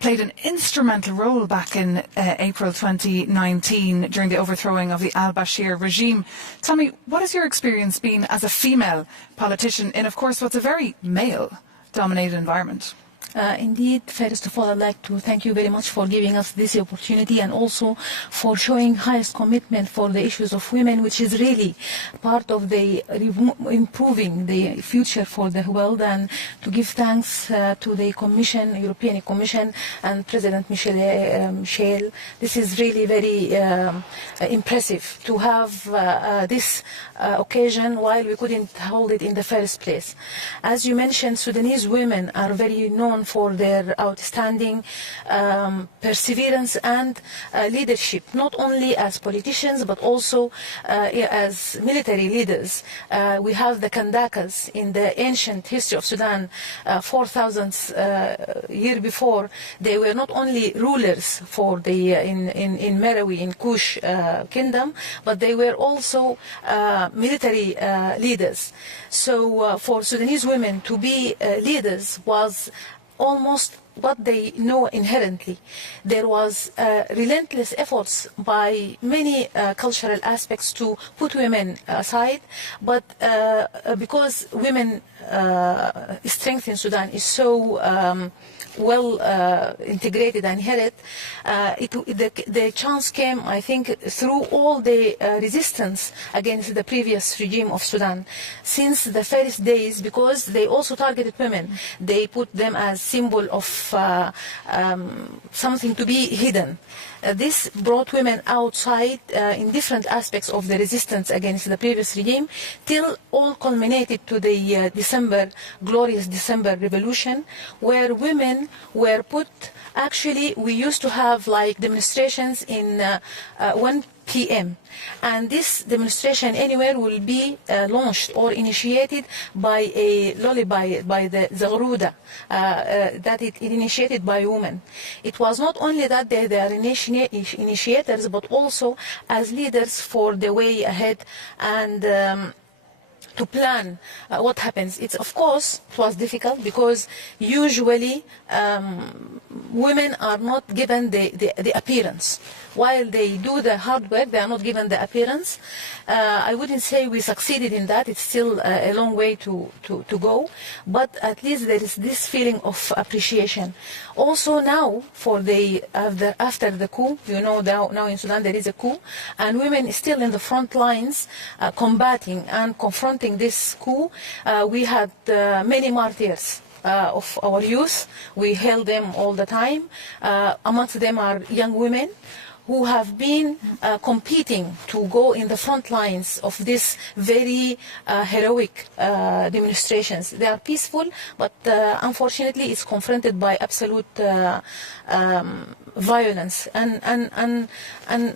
played an instrumental role back in April 2019 during the overthrowing of the al-Bashir regime. Tell me, what has your experience been as a female politician in, of course, what's a very male-dominated environment? Indeed, first of all, I'd like to thank you very much for giving us this opportunity and also for showing highest commitment for the issues of women, which is really part of the improving the future for the world, and to give thanks to the Commission, European Commission, and President Michel. This is really very impressive to have this occasion while we couldn't hold it in the first place. As you mentioned, Sudanese women are very known for their outstanding perseverance and leadership, not only as politicians but also as military leaders. We have the Kandakas in the ancient history of Sudan, 4,000 years before. They were not only rulers for the in Merawi, in Kush kingdom, but they were also military leaders. So for Sudanese women to be leaders was almost what they know inherently. There was relentless efforts by many cultural aspects to put women aside, but because women strength in Sudan is so well integrated and inherent, the chance came, I think, through all the resistance against the previous regime of Sudan. Since the first days, because they also targeted women, they put them as symbol of something to be hidden. This brought women outside in different aspects of the resistance against the previous regime, till all culminated to the glorious December revolution, where women were put. Actually, we used to have like demonstrations in 1 p.m. and this demonstration anywhere will be launched or initiated by a lullaby by the Zaghruda, that it initiated by women. It was not only that they are initiators, but also as leaders for the way ahead and to plan what happens. It's, of course, it was difficult because usually women are not given the appearance. While they do the hard work, they are not given the appearance. I wouldn't say we succeeded in that. It's still a long way to go. But at least there is this feeling of appreciation. Also now, for after the coup, you know, now in Sudan there is a coup, and women still in the front lines combating and confronting this coup. We had many martyrs of our youth. We hail them all the time. Amongst them are young women who have been competing to go in the front lines of this very heroic demonstrations. They are peaceful, but unfortunately it's confronted by absolute violence and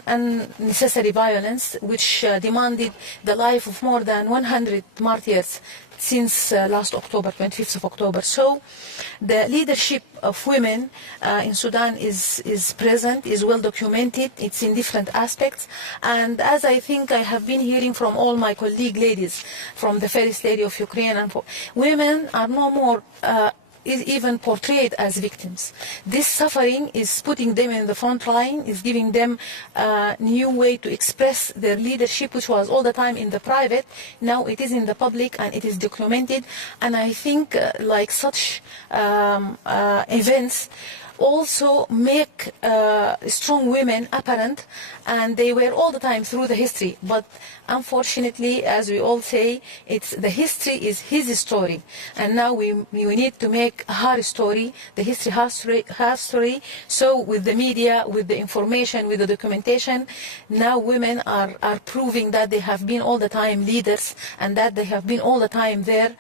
unnecessary violence, which demanded the life of more than 100 martyrs since last October, 25th of October. So the leadership of women in Sudan is present, is well documented, it's in different aspects. And as I think I have been hearing from all my colleague ladies, from the First Lady of Ukraine, and women are no more is even portrayed as victims. This suffering is putting them in the front line, is giving them a new way to express their leadership, which was all the time in the private. Now it is in the public and it is documented. And I think like such events also make strong women apparent, and they were all the time through the history. But unfortunately, as we all say, the history is his story, and now we need to make her story, the history, her story. So with the media, with the information, with the documentation, now women are proving that they have been all the time leaders, and that they have been all the time there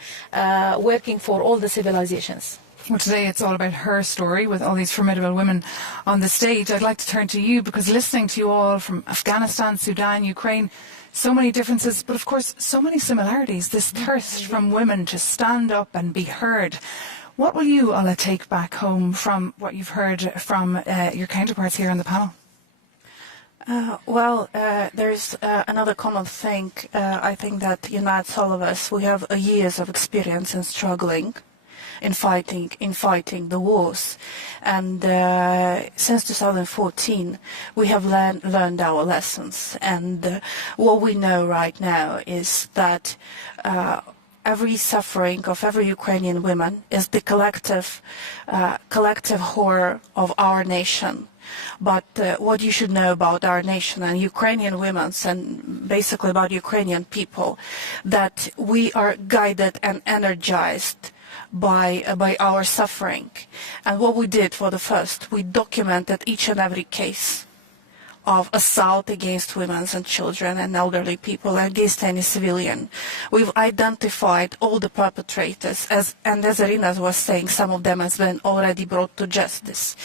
working for all the civilizations. Well, today it's all about her story with all these formidable women on the stage. I'd like to turn to you, because listening to you all from Afghanistan, Sudan, Ukraine, so many differences, but of course so many similarities, this thirst from women to stand up and be heard. What will you, Ola, take back home from what you've heard from your counterparts here on the panel? There's another common thing, I think, that unites all of us. We have years of experience in struggling, in fighting the wars, and since 2014 we have learned our lessons, and what we know right now is that every suffering of every Ukrainian woman is the collective horror of our nation. But what you should know about our nation and Ukrainian women, and basically about Ukrainian people, that we are guided and energized by our suffering. And what we did for the first, we documented each and every case of assault against women and children and elderly people, against any civilian. We've identified all the perpetrators, and as Irina was saying, some of them has been already brought to justice.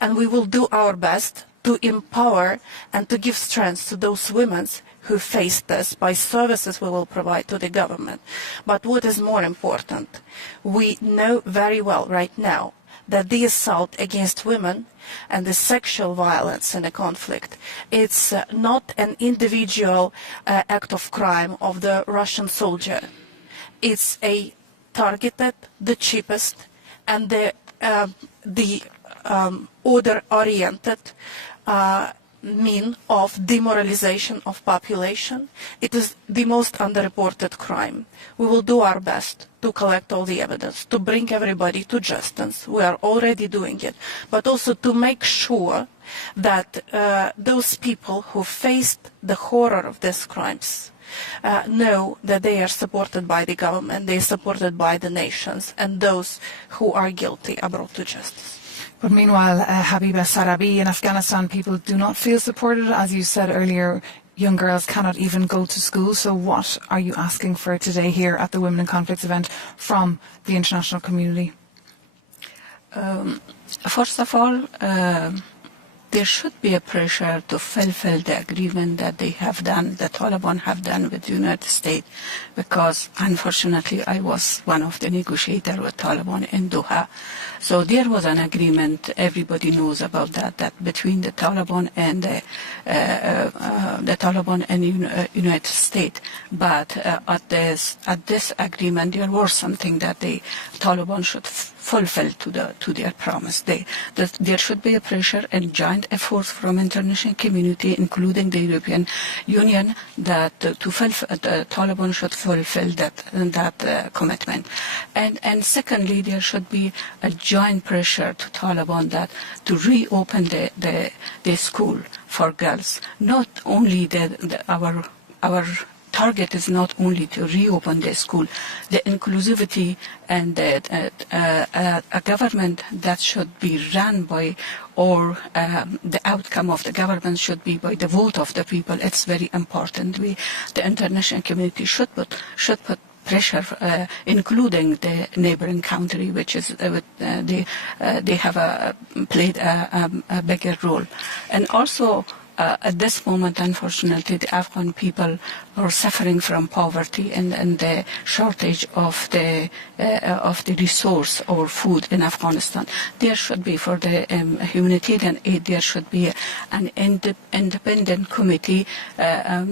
And we will do our best to empower and to give strength to those women who faced this by services we will provide to the government. But what is more important, we know very well right now that the assault against women and the sexual violence in a conflict, it's not an individual act of crime of the Russian soldier. It's a targeted, the cheapest, and the order-oriented mean of demoralization of population. It is the most underreported crime. We will do our best to collect all the evidence, to bring everybody to justice. We are already doing it, but also to make sure that those people who faced the horror of these crimes know that they are supported by the government, they are supported by the nations, and those who are guilty are brought to justice. But meanwhile, Habiba Sarabi, in Afghanistan, people do not feel supported. As you said earlier, young girls cannot even go to school. So what are you asking for today here at the Women in Conflicts event from the international community? First of all, there should be a pressure to fulfill the agreement that they have done, the Taliban have done with the United States, because unfortunately I was one of the negotiators with Taliban in Doha. So there was an agreement, everybody knows about that between the Taliban and United States. But at this agreement, there was something that the Taliban should fulfill to their promise. There should be a pressure and joint efforts from international community, including the European Union, that the Taliban should fulfill that commitment. And secondly, there should be a joint pressure to Taliban that to reopen the school for girls. Not only our target is not only to reopen the school, the inclusivity and a government that should be run by, or the outcome of the government should be by the vote of the people. It's very important. The international community should put pressure, including the neighboring country, which is they have played a bigger role, and also. At this moment, unfortunately, the Afghan people or suffering from poverty and the shortage of the resource or food in Afghanistan. There should be, for the humanitarian aid, there should be an independent committee, a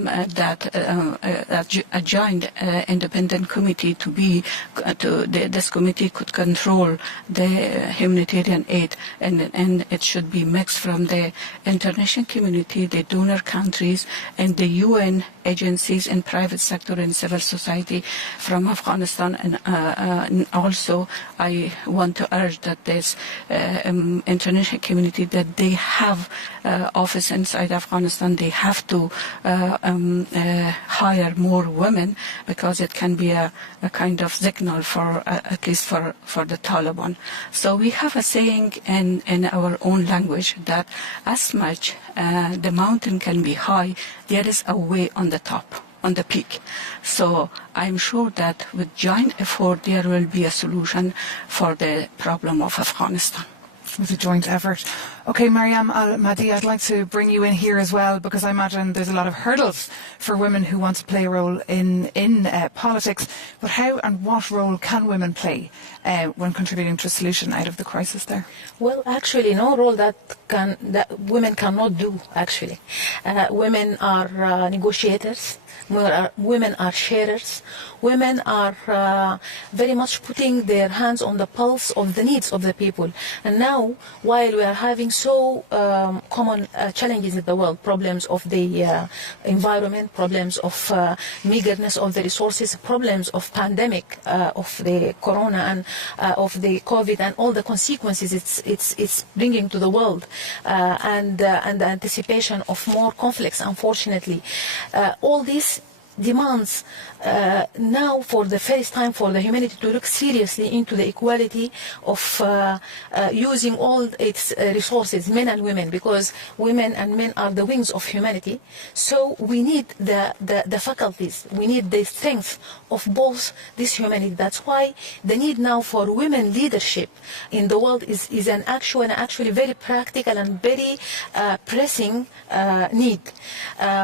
joint independent committee this committee could control the humanitarian aid, and it should be mixed from the international community, the donor countries, and the UN agencies and private sector and civil society from Afghanistan. And also I want to urge that this international community, that they have office inside Afghanistan, they have to hire more women, because it can be a kind of signal for at least for the Taliban. So we have a saying in our own language that as much the mountain can be high, there is a way on the top, on the peak. So I'm sure that with joint effort there will be a solution for the problem of Afghanistan. With a joint effort. Okay, Mariam Al-Mahdi, I'd like to bring you in here as well, because I imagine there's a lot of hurdles for women who want to play a role in politics. But how and what role can women play when contributing to a solution out of the crisis there? Well, actually, no role that women cannot do, actually. Women are negotiators. Women are sharers. Women are very much putting their hands on the pulse of the needs of the people. And now, while we are having so common challenges in the world, problems of the environment, problems of meagerness of the resources, problems of pandemic, of the corona and of the COVID and all the consequences it's bringing to the world, and the anticipation of more conflicts, unfortunately. All these demands now for the first time for the humanity to look seriously into the equality of using all its resources, men and women, because women and men are the wings of humanity. So we need the faculties, we need the strength of both this humanity. That's why the need now for women leadership in the world is an actually very practical and very pressing need.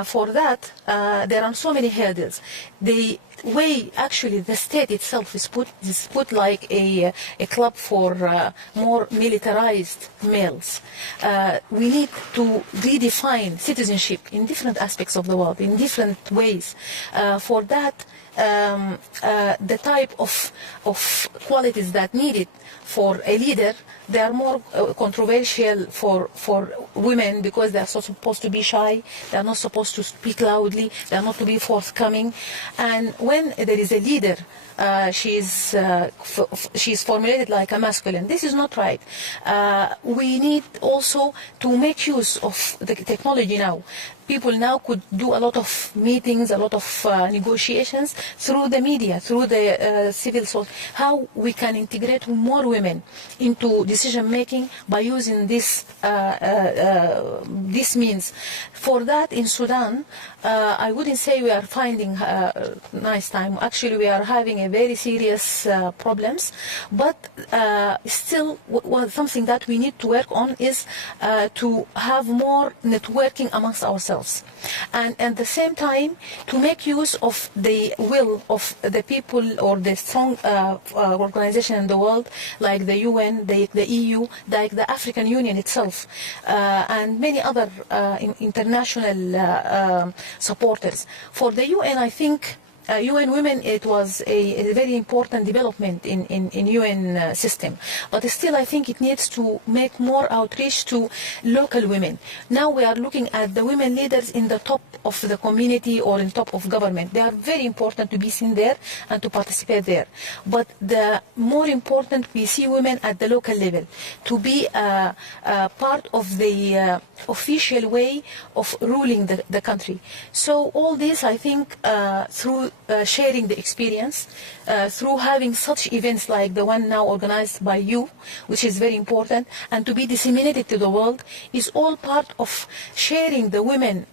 For that, there are so many hurdles. The way actually the state itself is put like a club for more militarized males. We need to redefine citizenship in different aspects of the world, in different ways. For that, the type of qualities that needed for a leader, they are more controversial for women, because they are supposed to be shy, they are not supposed to speak loudly, they are not to be forthcoming. And when there is a leader, she is formulated like a masculine. This is not right. We need also to make use of the technology now. People now could do a lot of meetings, a lot of negotiations through the media, through the civil society. How we can integrate more women into decision making by using this means. For that, in Sudan, I wouldn't say we are finding a nice time. Actually, we are having a very serious problems. But still, something that we need to work on is to have more networking amongst ourselves. And at the same time, to make use of the will of the people or the strong organization in the world, like the UN, the EU, like the African Union itself, and many other international supporters. For the UN, I think UN Women, it was a very important development in UN system. But still, I think it needs to make more outreach to local women. Now we are looking at the women leaders in the top of the community or in top of government. They are very important to be seen there and to participate there. But the more important, we see women at the local level to be part of the official way of ruling the country. So all this, I think, through sharing the experience, through having such events like the one now organized by you, which is very important, and to be disseminated to the world, is all part of sharing the women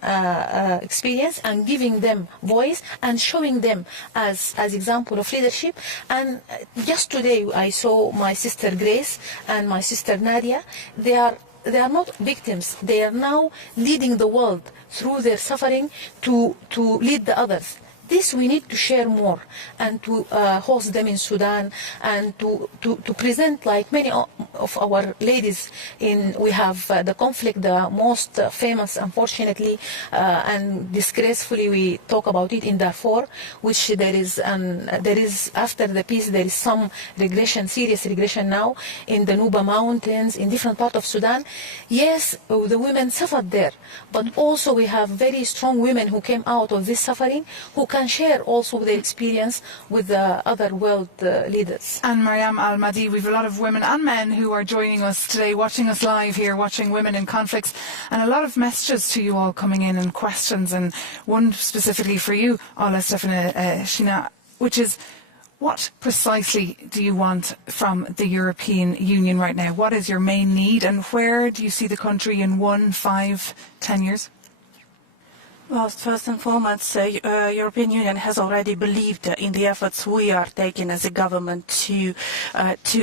experience and giving them voice and showing them as example of leadership. And just today I saw my sister Grace and my sister Nadia. They are not victims. They are now leading the world through their suffering to lead the others. This we need to share more and to host them in Sudan and to present, like many of our ladies we have the conflict, the most famous, unfortunately, and disgracefully we talk about it in Darfur, which there is after the peace there is some regression, serious regression now in the Nuba Mountains, in different parts of Sudan. Yes, the women suffered there, but also we have very strong women who came out of this suffering, who can share also their experience with the other world leaders. And Mariam Al-Mahdi, we have a lot of women and men who are joining us today, watching us live here, watching Women in Conflicts, and a lot of messages to you all coming in and questions, and one specifically for you, Ola Stefana Shina, which is, what precisely do you want from the European Union right now? What is your main need, and where do you see the country in 1, 5, 10 years? Well, first and foremost, the European Union has already believed in the efforts we are taking as a government to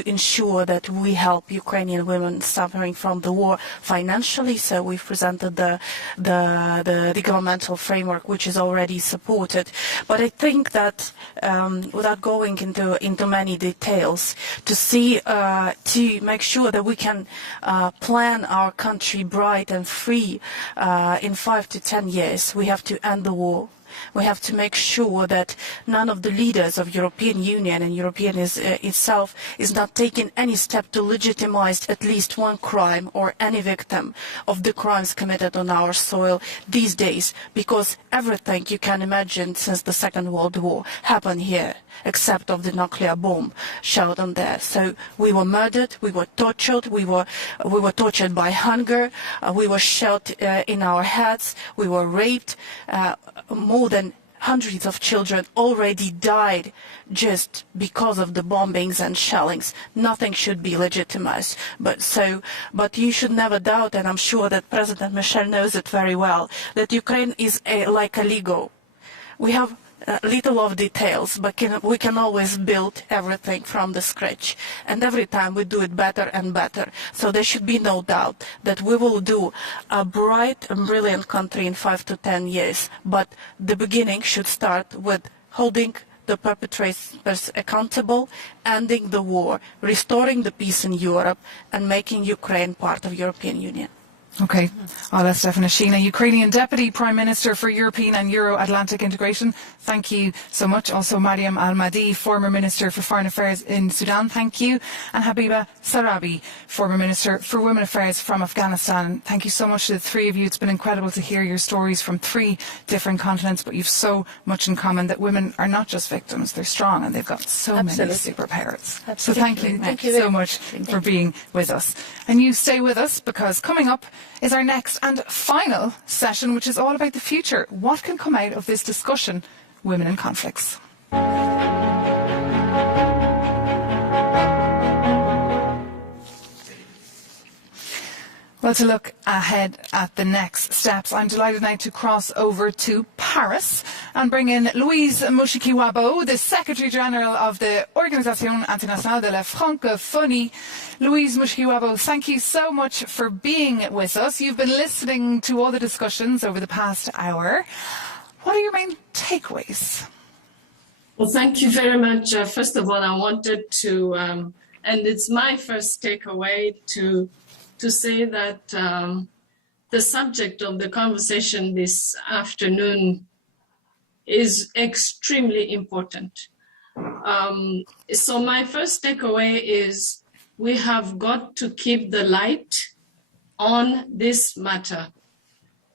ensure that we help Ukrainian women suffering from the war financially. So we've presented the governmental framework, which is already supported. But I think that without going into many details, to make sure that we can plan our country bright and free in 5 to 10 years. We have to end the war. We have to make sure that none of the leaders of European Union and European itself is not taking any step to legitimize at least one crime or any victim of the crimes committed on our soil these days, because everything you can imagine since the Second World War happened here, except of the nuclear bomb shot on there. So we were murdered, we were tortured, we were tortured by hunger, we were shot in our heads, we were raped. More than hundreds of children already died just because of the bombings and shellings. Nothing should be legitimized. But you should never doubt, and I'm sure that President Michel knows it very well, that Ukraine is like a Lego. We have little of details, but we can always build everything from the scratch. And every time we do it better and better. So there should be no doubt that we will do a bright and brilliant country in 5 to 10 years. But the beginning should start with holding the perpetrators accountable, ending the war, restoring the peace in Europe, and making Ukraine part of the European Union. Okay. Ola Stefana Shina, Ukrainian Deputy Prime Minister for European and Euro-Atlantic Integration. Thank you so much. Also Mariam Al-Mahdi, former Minister for Foreign Affairs in Sudan. Thank you. And Habiba Sarabi, former Minister for Women Affairs from Afghanistan. Thank you so much to the three of you. It's been incredible to hear your stories from 3 different continents, but you've so much in common, that women are not just victims, they're strong and they've got so many superpowers. Absolutely. So thank you so much for being with us. And you stay with us, because coming up is our next and final session, which is all about the future. What can come out of this discussion, Women in Conflicts? Well, to look ahead at the next steps, I'm delighted now to cross over to Paris and bring in Louise Mushikiwabo, the Secretary General of the Organisation Internationale de la Francophonie. Louise Mushikiwabo, thank you so much for being with us. You've been listening to all the discussions over the past hour. What are your main takeaways? Well, thank you very much. First of all, I wanted to, and it's my first takeaway, to say that the subject of the conversation this afternoon is extremely important. So my first takeaway is we have got to keep the light on this matter.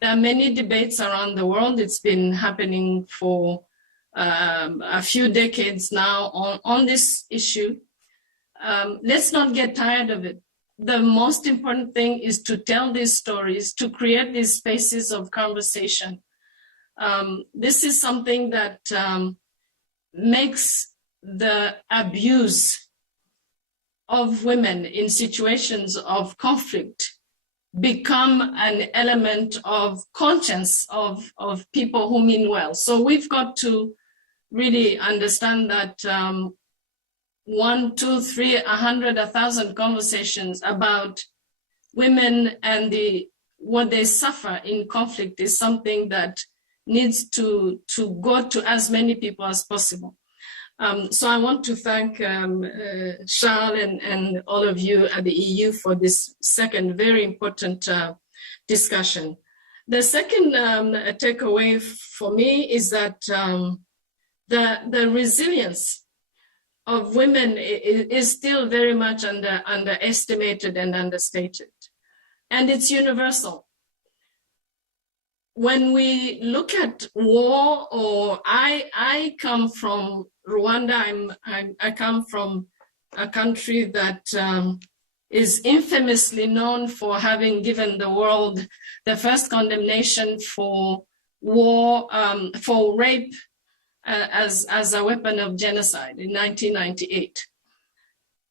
There are many debates around the world. It's been happening for a few decades now on this issue. Let's not get tired of it. The most important thing is to tell these stories, to create these spaces of conversation. This is something that makes the abuse of women in situations of conflict become an element of conscience of people who mean well. So we've got to really understand that 1, 2, 3, 100, 1,000 conversations about women and what they suffer in conflict is something that needs to go to as many people as possible. So I want to thank Charles and all of you at the EU for this second very important discussion. The second takeaway for me is that the resilience of women is still very much underestimated and understated. And it's universal. When we look at war, or I come from Rwanda, I come from a country that is infamously known for having given the world the first condemnation for war, for rape as a weapon of genocide in 1998.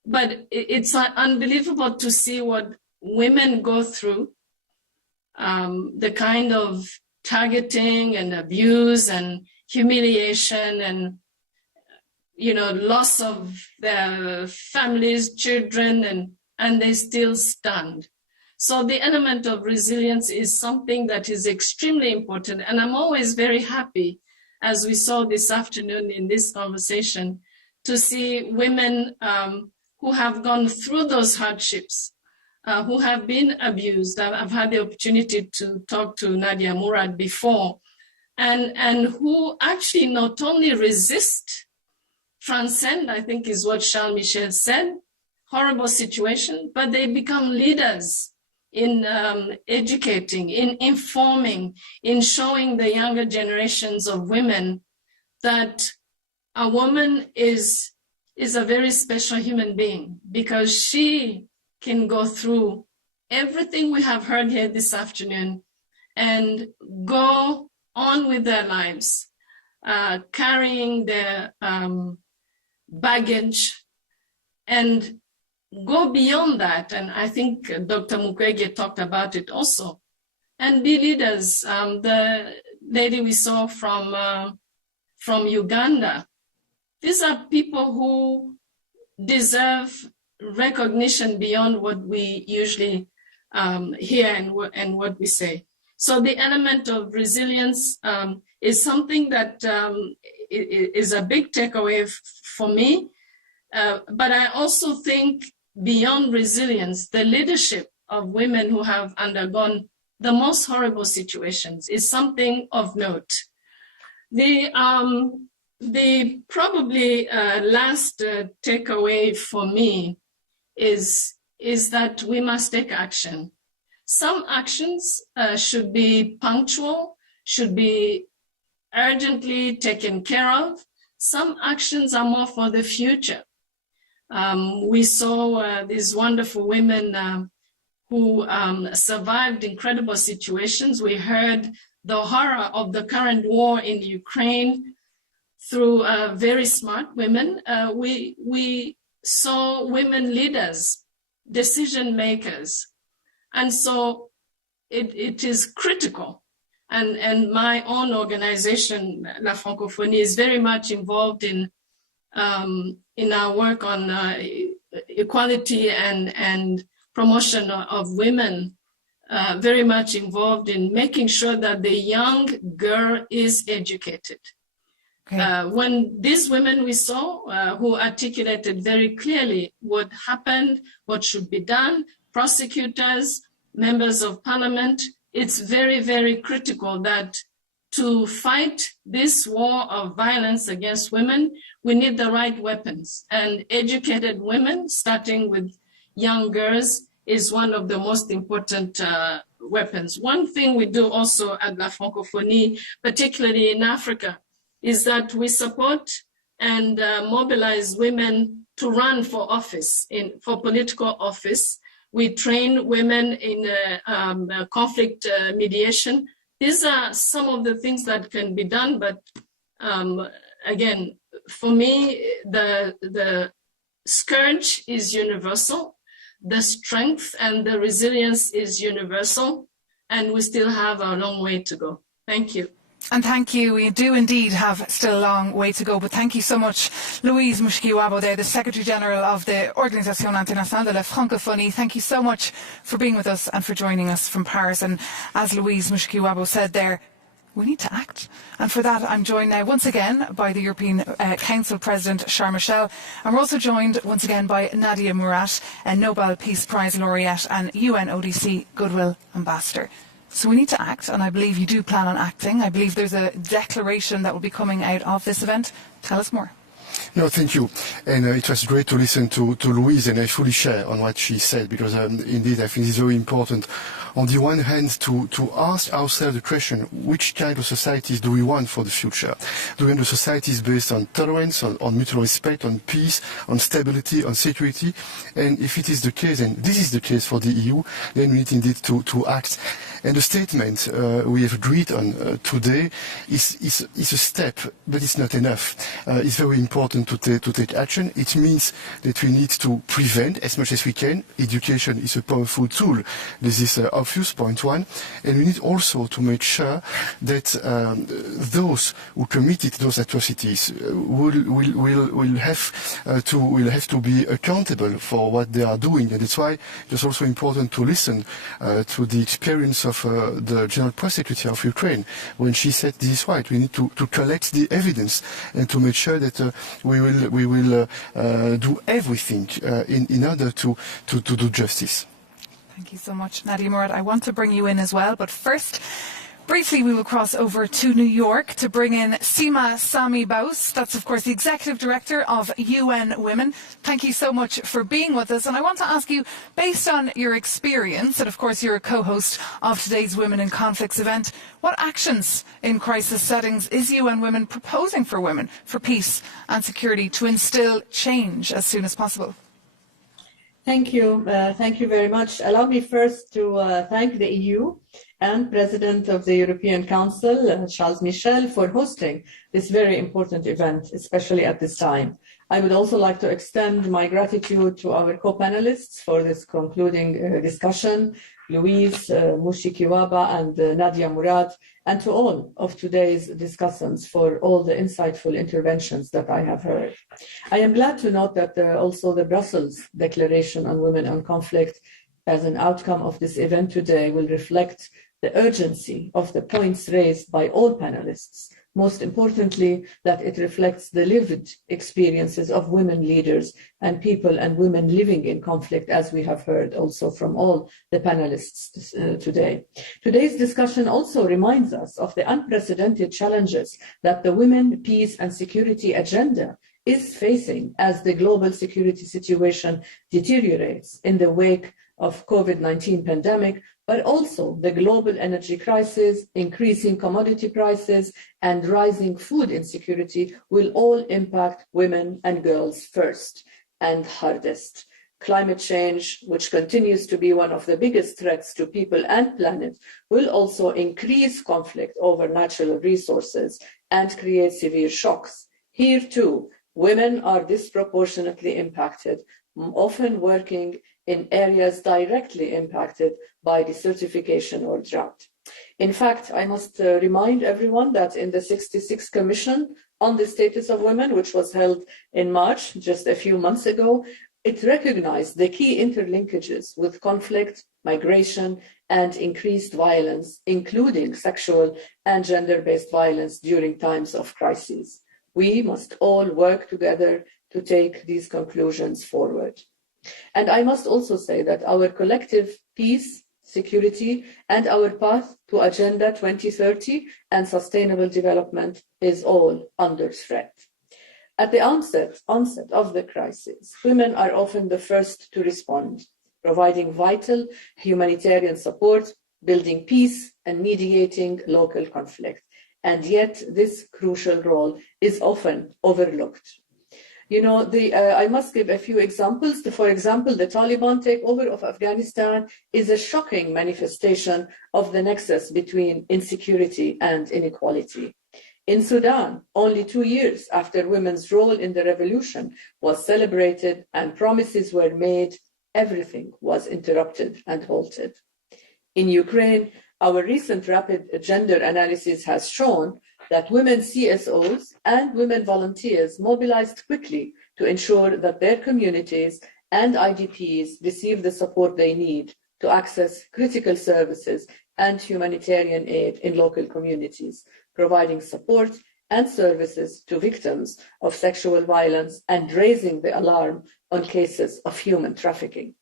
But it's unbelievable to see what women go through, the kind of targeting and abuse and humiliation and, loss of their families, children, and they still stand. So the element of resilience is something that is extremely important. And I'm always very happy, as we saw this afternoon in this conversation, to see women who have gone through those hardships, who have been abused. I've had the opportunity to talk to Nadia Murad before, and who actually not only resist, transcend, I think is what Charles Michel said, horrible situation, but they become leaders in educating, in informing, in showing the younger generations of women that a woman is a very special human being, because she can go through everything we have heard here this afternoon and go on with their lives, carrying their baggage, and go beyond that. And I think Dr. Mukwege talked about it also, and be leaders. The lady we saw from Uganda, these are people who deserve recognition beyond what we usually hear and what we say. So the element of resilience is something that is a big takeaway for me. But I also think beyond resilience, the leadership of women who have undergone the most horrible situations is something of note. The probably last takeaway for me is that we must take action. Some actions should be punctual, should be urgently taken care of. Some actions are more for the future. We saw these wonderful women who survived incredible situations. We heard the horror of the current war in Ukraine through very smart women. We saw women leaders, decision makers. And so it is critical. And my own organization, La Francophonie, is very much involved in our work on equality and promotion of women, very much involved in making sure that the young girl is educated. Okay. When these women we saw who articulated very clearly what happened, what should be done, prosecutors, members of parliament, it's very, very critical that to fight this war of violence against women, we need the right weapons. And educated women, starting with young girls, is one of the most important weapons. One thing we do also at La Francophonie, particularly in Africa, is that we support and mobilize women to run for office, for political office. We train women in conflict mediation. These are some of the things that can be done, but again, for me, the scourge is universal, the strength and the resilience is universal, and we still have a long way to go. Thank you. And thank you. We do indeed have still a long way to go, but thank you so much, Louise Mushikiwabo there, the Secretary General of the Organisation Internationale de la Francophonie. Thank you so much for being with us and for joining us from Paris. And as Louise Mushikiwabo said there, we need to act. And for that, I'm joined now once again by the European Council President, Charles Michel. And we're also joined once again by Nadia Murad, a Nobel Peace Prize laureate and UNODC Goodwill Ambassador. So we need to act, and I believe you do plan on acting. I believe there's a declaration that will be coming out of this event. Tell us more. No, thank you. And it was great to listen to Louise, and I fully share on what she said, because indeed I think it's very important. On the one hand, to ask ourselves the question, which kind of societies do we want for the future? Do we want societies based on tolerance, on mutual respect, on peace, on stability, on security? And if it is the case, and this is the case for the EU, then we need indeed to act. And the statement we have agreed on today is a step, but it's not enough. It's very important to take action. It means that we need to prevent as much as we can. Education is a powerful tool. This is obvious, point one. And we need also to make sure that those who committed those atrocities will have to be accountable for what they are doing. And that's why it's also important to listen to the experience of the General Prosecutor of Ukraine, when she said this is right. We need to collect the evidence and to make sure that we will do everything in order to do justice. Thank you so much, Nadia Murad. I want to bring you in as well, but first, briefly, we will cross over to New York to bring in Sima Sami Baus. That's, of course, the Executive Director of UN Women. Thank you so much for being with us. And I want to ask you, based on your experience, and of course you're a co-host of today's Women in Conflicts event, what actions in crisis settings is UN Women proposing for women, for peace and security, to instill change as soon as possible? Thank you. Thank you very much. Allow me first to thank the EU and President of the European Council, Charles Michel, for hosting this very important event, especially at this time. I would also like to extend my gratitude to our co-panelists for this concluding discussion, Louise Mushikiwabo and Nadia Murad, and to all of today's discussants for all the insightful interventions that I have heard. I am glad to note that also the Brussels Declaration on Women and Conflict, as an outcome of this event today, will reflect the urgency of the points raised by all panelists. Most importantly, that it reflects the lived experiences of women leaders and people and women living in conflict, as we have heard also from all the panelists today. Today's discussion also reminds us of the unprecedented challenges that the women, peace and security agenda is facing as the global security situation deteriorates in the wake of COVID-19 pandemic, but also the global energy crisis, increasing commodity prices, and rising food insecurity will all impact women and girls first and hardest. Climate change, which continues to be one of the biggest threats to people and planet, will also increase conflict over natural resources and create severe shocks. Here too, women are disproportionately impacted, often working in areas directly impacted by desertification or drought. In fact, I must remind everyone that in the 66th Commission on the Status of Women, which was held in March, just a few months ago, it recognized the key interlinkages with conflict, migration, and increased violence, including sexual and gender-based violence during times of crises. We must all work together to take these conclusions forward. And I must also say that our collective peace, security, and our path to Agenda 2030 and sustainable development is all under threat. At the onset of the crisis, women are often the first to respond, providing vital humanitarian support, building peace, and mediating local conflict. And yet this crucial role is often overlooked. You know, I must give a few examples. For example, the Taliban takeover of Afghanistan is a shocking manifestation of the nexus between insecurity and inequality. In Sudan, only 2 years after women's role in the revolution was celebrated and promises were made, everything was interrupted and halted. In Ukraine, Our recent rapid gender analysis has shown that women CSOs and women volunteers mobilized quickly to ensure that their communities and IDPs receive the support they need to access critical services and humanitarian aid in local communities, providing support and services to victims of sexual violence and raising the alarm on cases of human trafficking.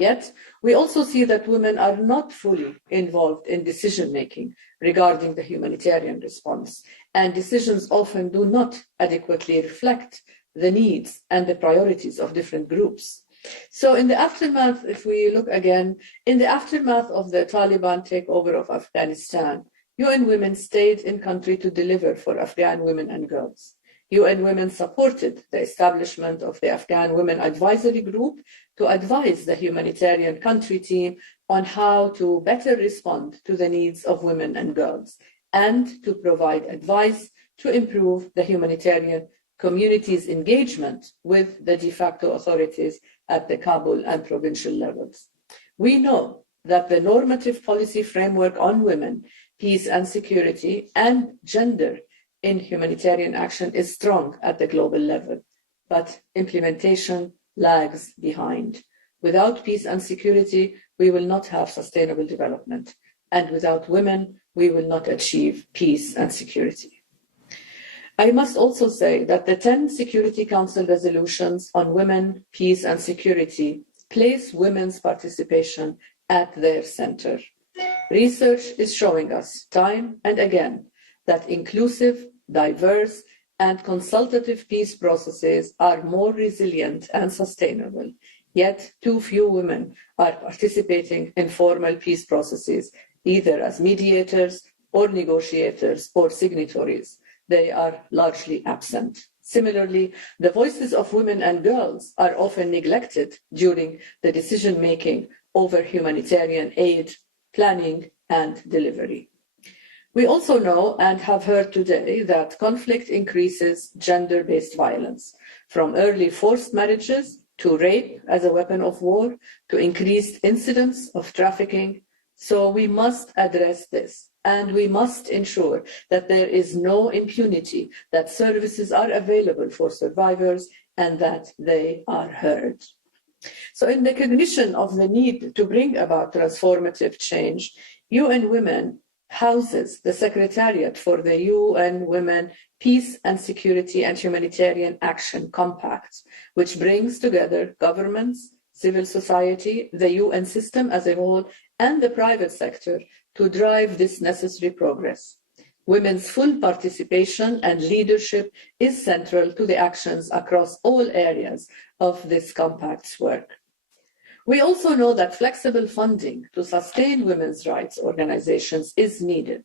Yet, we also see that women are not fully involved in decision-making regarding the humanitarian response, and decisions often do not adequately reflect the needs and the priorities of different groups. So in the aftermath, if we look again, in the aftermath of the Taliban takeover of Afghanistan, UN Women stayed in country to deliver for Afghan women and girls. UN Women supported the establishment of the Afghan Women Advisory Group to advise the humanitarian country team on how to better respond to the needs of women and girls, and to provide advice to improve the humanitarian community's engagement with the de facto authorities at the Kabul and provincial levels. We know that the normative policy framework on women, peace and security, and gender in humanitarian action is strong at the global level, but implementation lags behind. Without peace and security, we will not have sustainable development, and without women, we will not achieve peace and security. I must also say that the 10 Security Council resolutions on women, peace and security place women's participation at their center. Research is showing us time and again that inclusive, diverse, and consultative peace processes are more resilient and sustainable. Yet too few women are participating in formal peace processes, either as mediators or negotiators or signatories. They are largely absent. Similarly, the voices of women and girls are often neglected during the decision-making over humanitarian aid, planning, and delivery. We also know and have heard today that conflict increases gender-based violence, from early forced marriages to rape as a weapon of war to increased incidents of trafficking. So we must address this, and we must ensure that there is no impunity, that services are available for survivors, and that they are heard. So in recognition of the need to bring about transformative change, UN Women houses the Secretariat for the UN Women Peace and Security and Humanitarian Action Compact, which brings together governments, civil society, the UN system as a whole, and the private sector to drive this necessary progress. Women's full participation and leadership is central to the actions across all areas of this compact's work. We also know that flexible funding to sustain women's rights organizations is needed.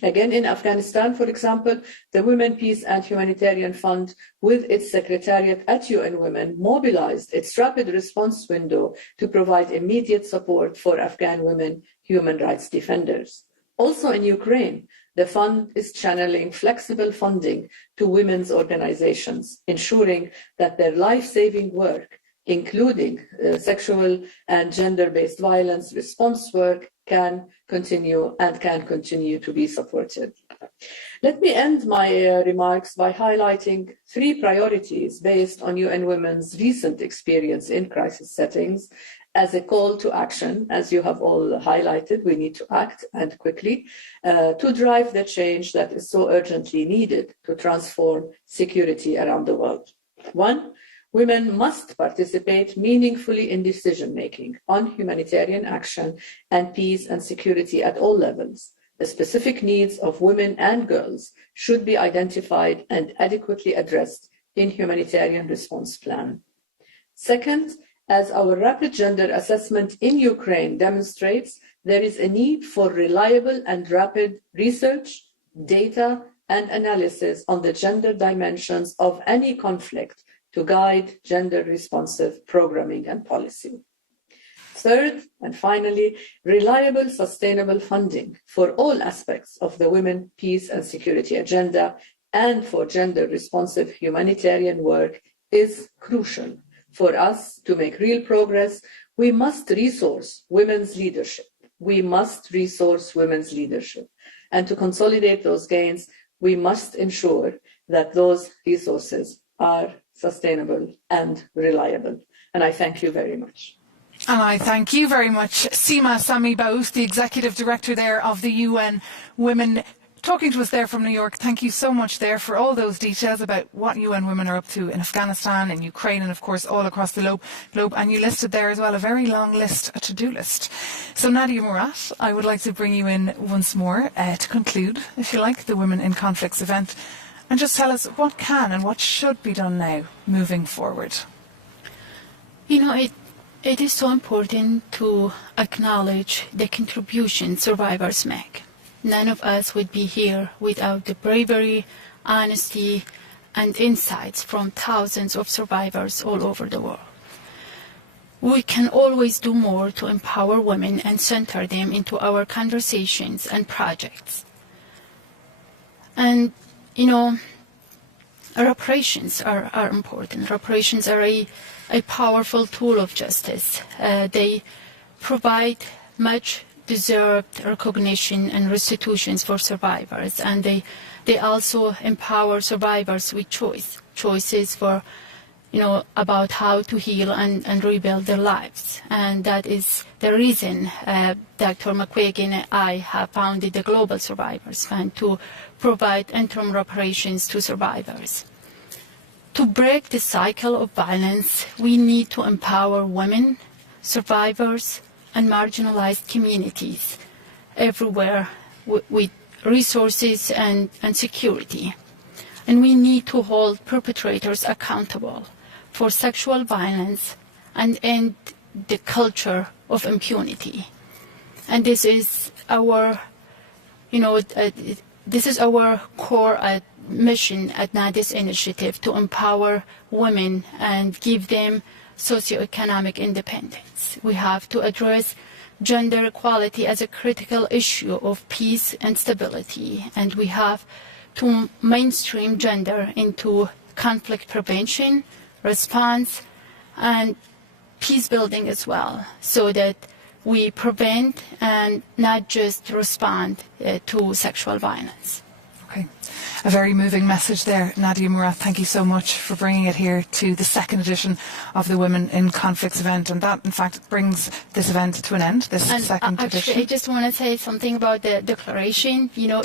Again, in Afghanistan, for example, the Women, Peace and Humanitarian Fund, with its secretariat at UN Women, mobilized its rapid response window to provide immediate support for Afghan women human rights defenders. Also in Ukraine, the fund is channeling flexible funding to women's organizations, ensuring that their life-saving work, including sexual and gender-based violence response work, can continue to be supported. Let me end my remarks by highlighting 3 priorities based on UN Women's recent experience in crisis settings as a call to action. As you have all highlighted, we need to act, and quickly, to drive the change that is so urgently needed to transform security around the world. 1, women must participate meaningfully in decision-making on humanitarian action and peace and security at all levels. The specific needs of women and girls should be identified and adequately addressed in humanitarian response plan. Second, as our rapid gender assessment in Ukraine demonstrates, there is a need for reliable and rapid research, data, and analysis on the gender dimensions of any conflict to guide gender-responsive programming and policy. Third, and finally, reliable, sustainable funding for all aspects of the Women, Peace and Security agenda and for gender-responsive humanitarian work is crucial. For us to make real progress, we must resource women's leadership, we must resource women's leadership. And to consolidate those gains, we must ensure that those resources are sustainable and reliable. And I thank you very much. And I thank you very much, Seema Sami Baous, the Executive Director there of the UN Women, talking to us there from New York. Thank you so much there for all those details about what UN Women are up to in Afghanistan, in Ukraine, and of course all across the globe. And you listed there as well a very long list, a to-do list. So Nadia Murad, I would like to bring you in once more to conclude, if you like, the Women in Conflicts event, and just tell us what can and what should be done now moving forward. You know, it is so important to acknowledge the contribution survivors make. None of us would be here without the bravery, honesty, and insights from thousands of survivors all over the world. We can always do more to empower women and center them into our conversations and projects. And, you know, reparations are important. Reparations are a powerful tool of justice. They provide much deserved recognition and restitutions for survivors, and they also empower survivors with choices for, you know, about how to heal and rebuild their lives. And that is the reason Dr. McQuagan and I have founded the Global Survivors Fund, to provide interim reparations to survivors. To break the cycle of violence, we need to empower women, survivors, and marginalized communities everywhere with resources and security. And we need to hold perpetrators accountable for sexual violence and end the culture of impunity. And this is our, you know, this is our core mission at Nadia's initiative, to empower women and give them socioeconomic independence. We have to address gender equality as a critical issue of peace and stability, and we have to mainstream gender into conflict prevention, response, and peace building as well, so that we prevent and not just respond to sexual violence. Okay. A very moving message there, Nadia Murad. Thank you so much for bringing it here to the second edition of the Women in Conflicts event. And that, in fact, brings this event to an end, this second edition. I just want to say something about the declaration. You know,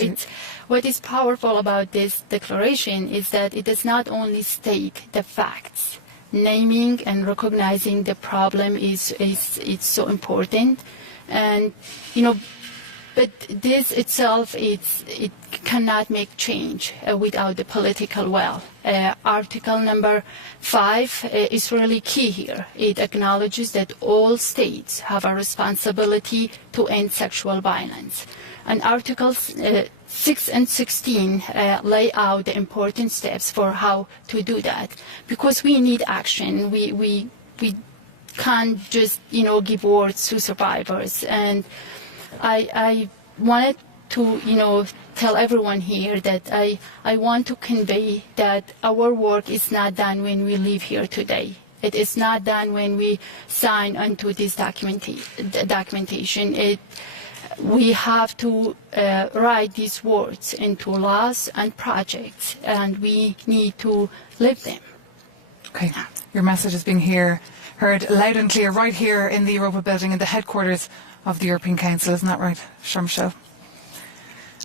what is powerful about this declaration is that it does not only state the facts. Naming and recognizing the problem is so important. And, you know, but this itself, it cannot make change without the political will. Article number 5 is really key here. It acknowledges that all states have a responsibility to end sexual violence. And Articles 6 and 16 lay out the important steps for how to do that. Because we need action. We can't just, you know, give words to survivors. And I wanted to, you know, tell everyone here that I want to convey that our work is not done when we leave here today. It is not done when we sign onto this documentation. We have to write these words into laws and projects, and we need to live them. Okay, your message is being heard loud and clear right here in the Europa building, in the headquarters of the European Council, isn't that right, Sharm?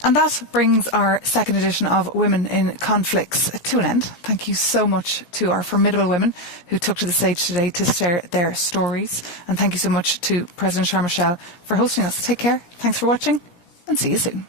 And that brings our second edition of Women in Conflicts to an end. Thank you so much to our formidable women who took to the stage today to share their stories. And thank you so much to President Sharm for hosting us. Take care, thanks for watching, and see you soon.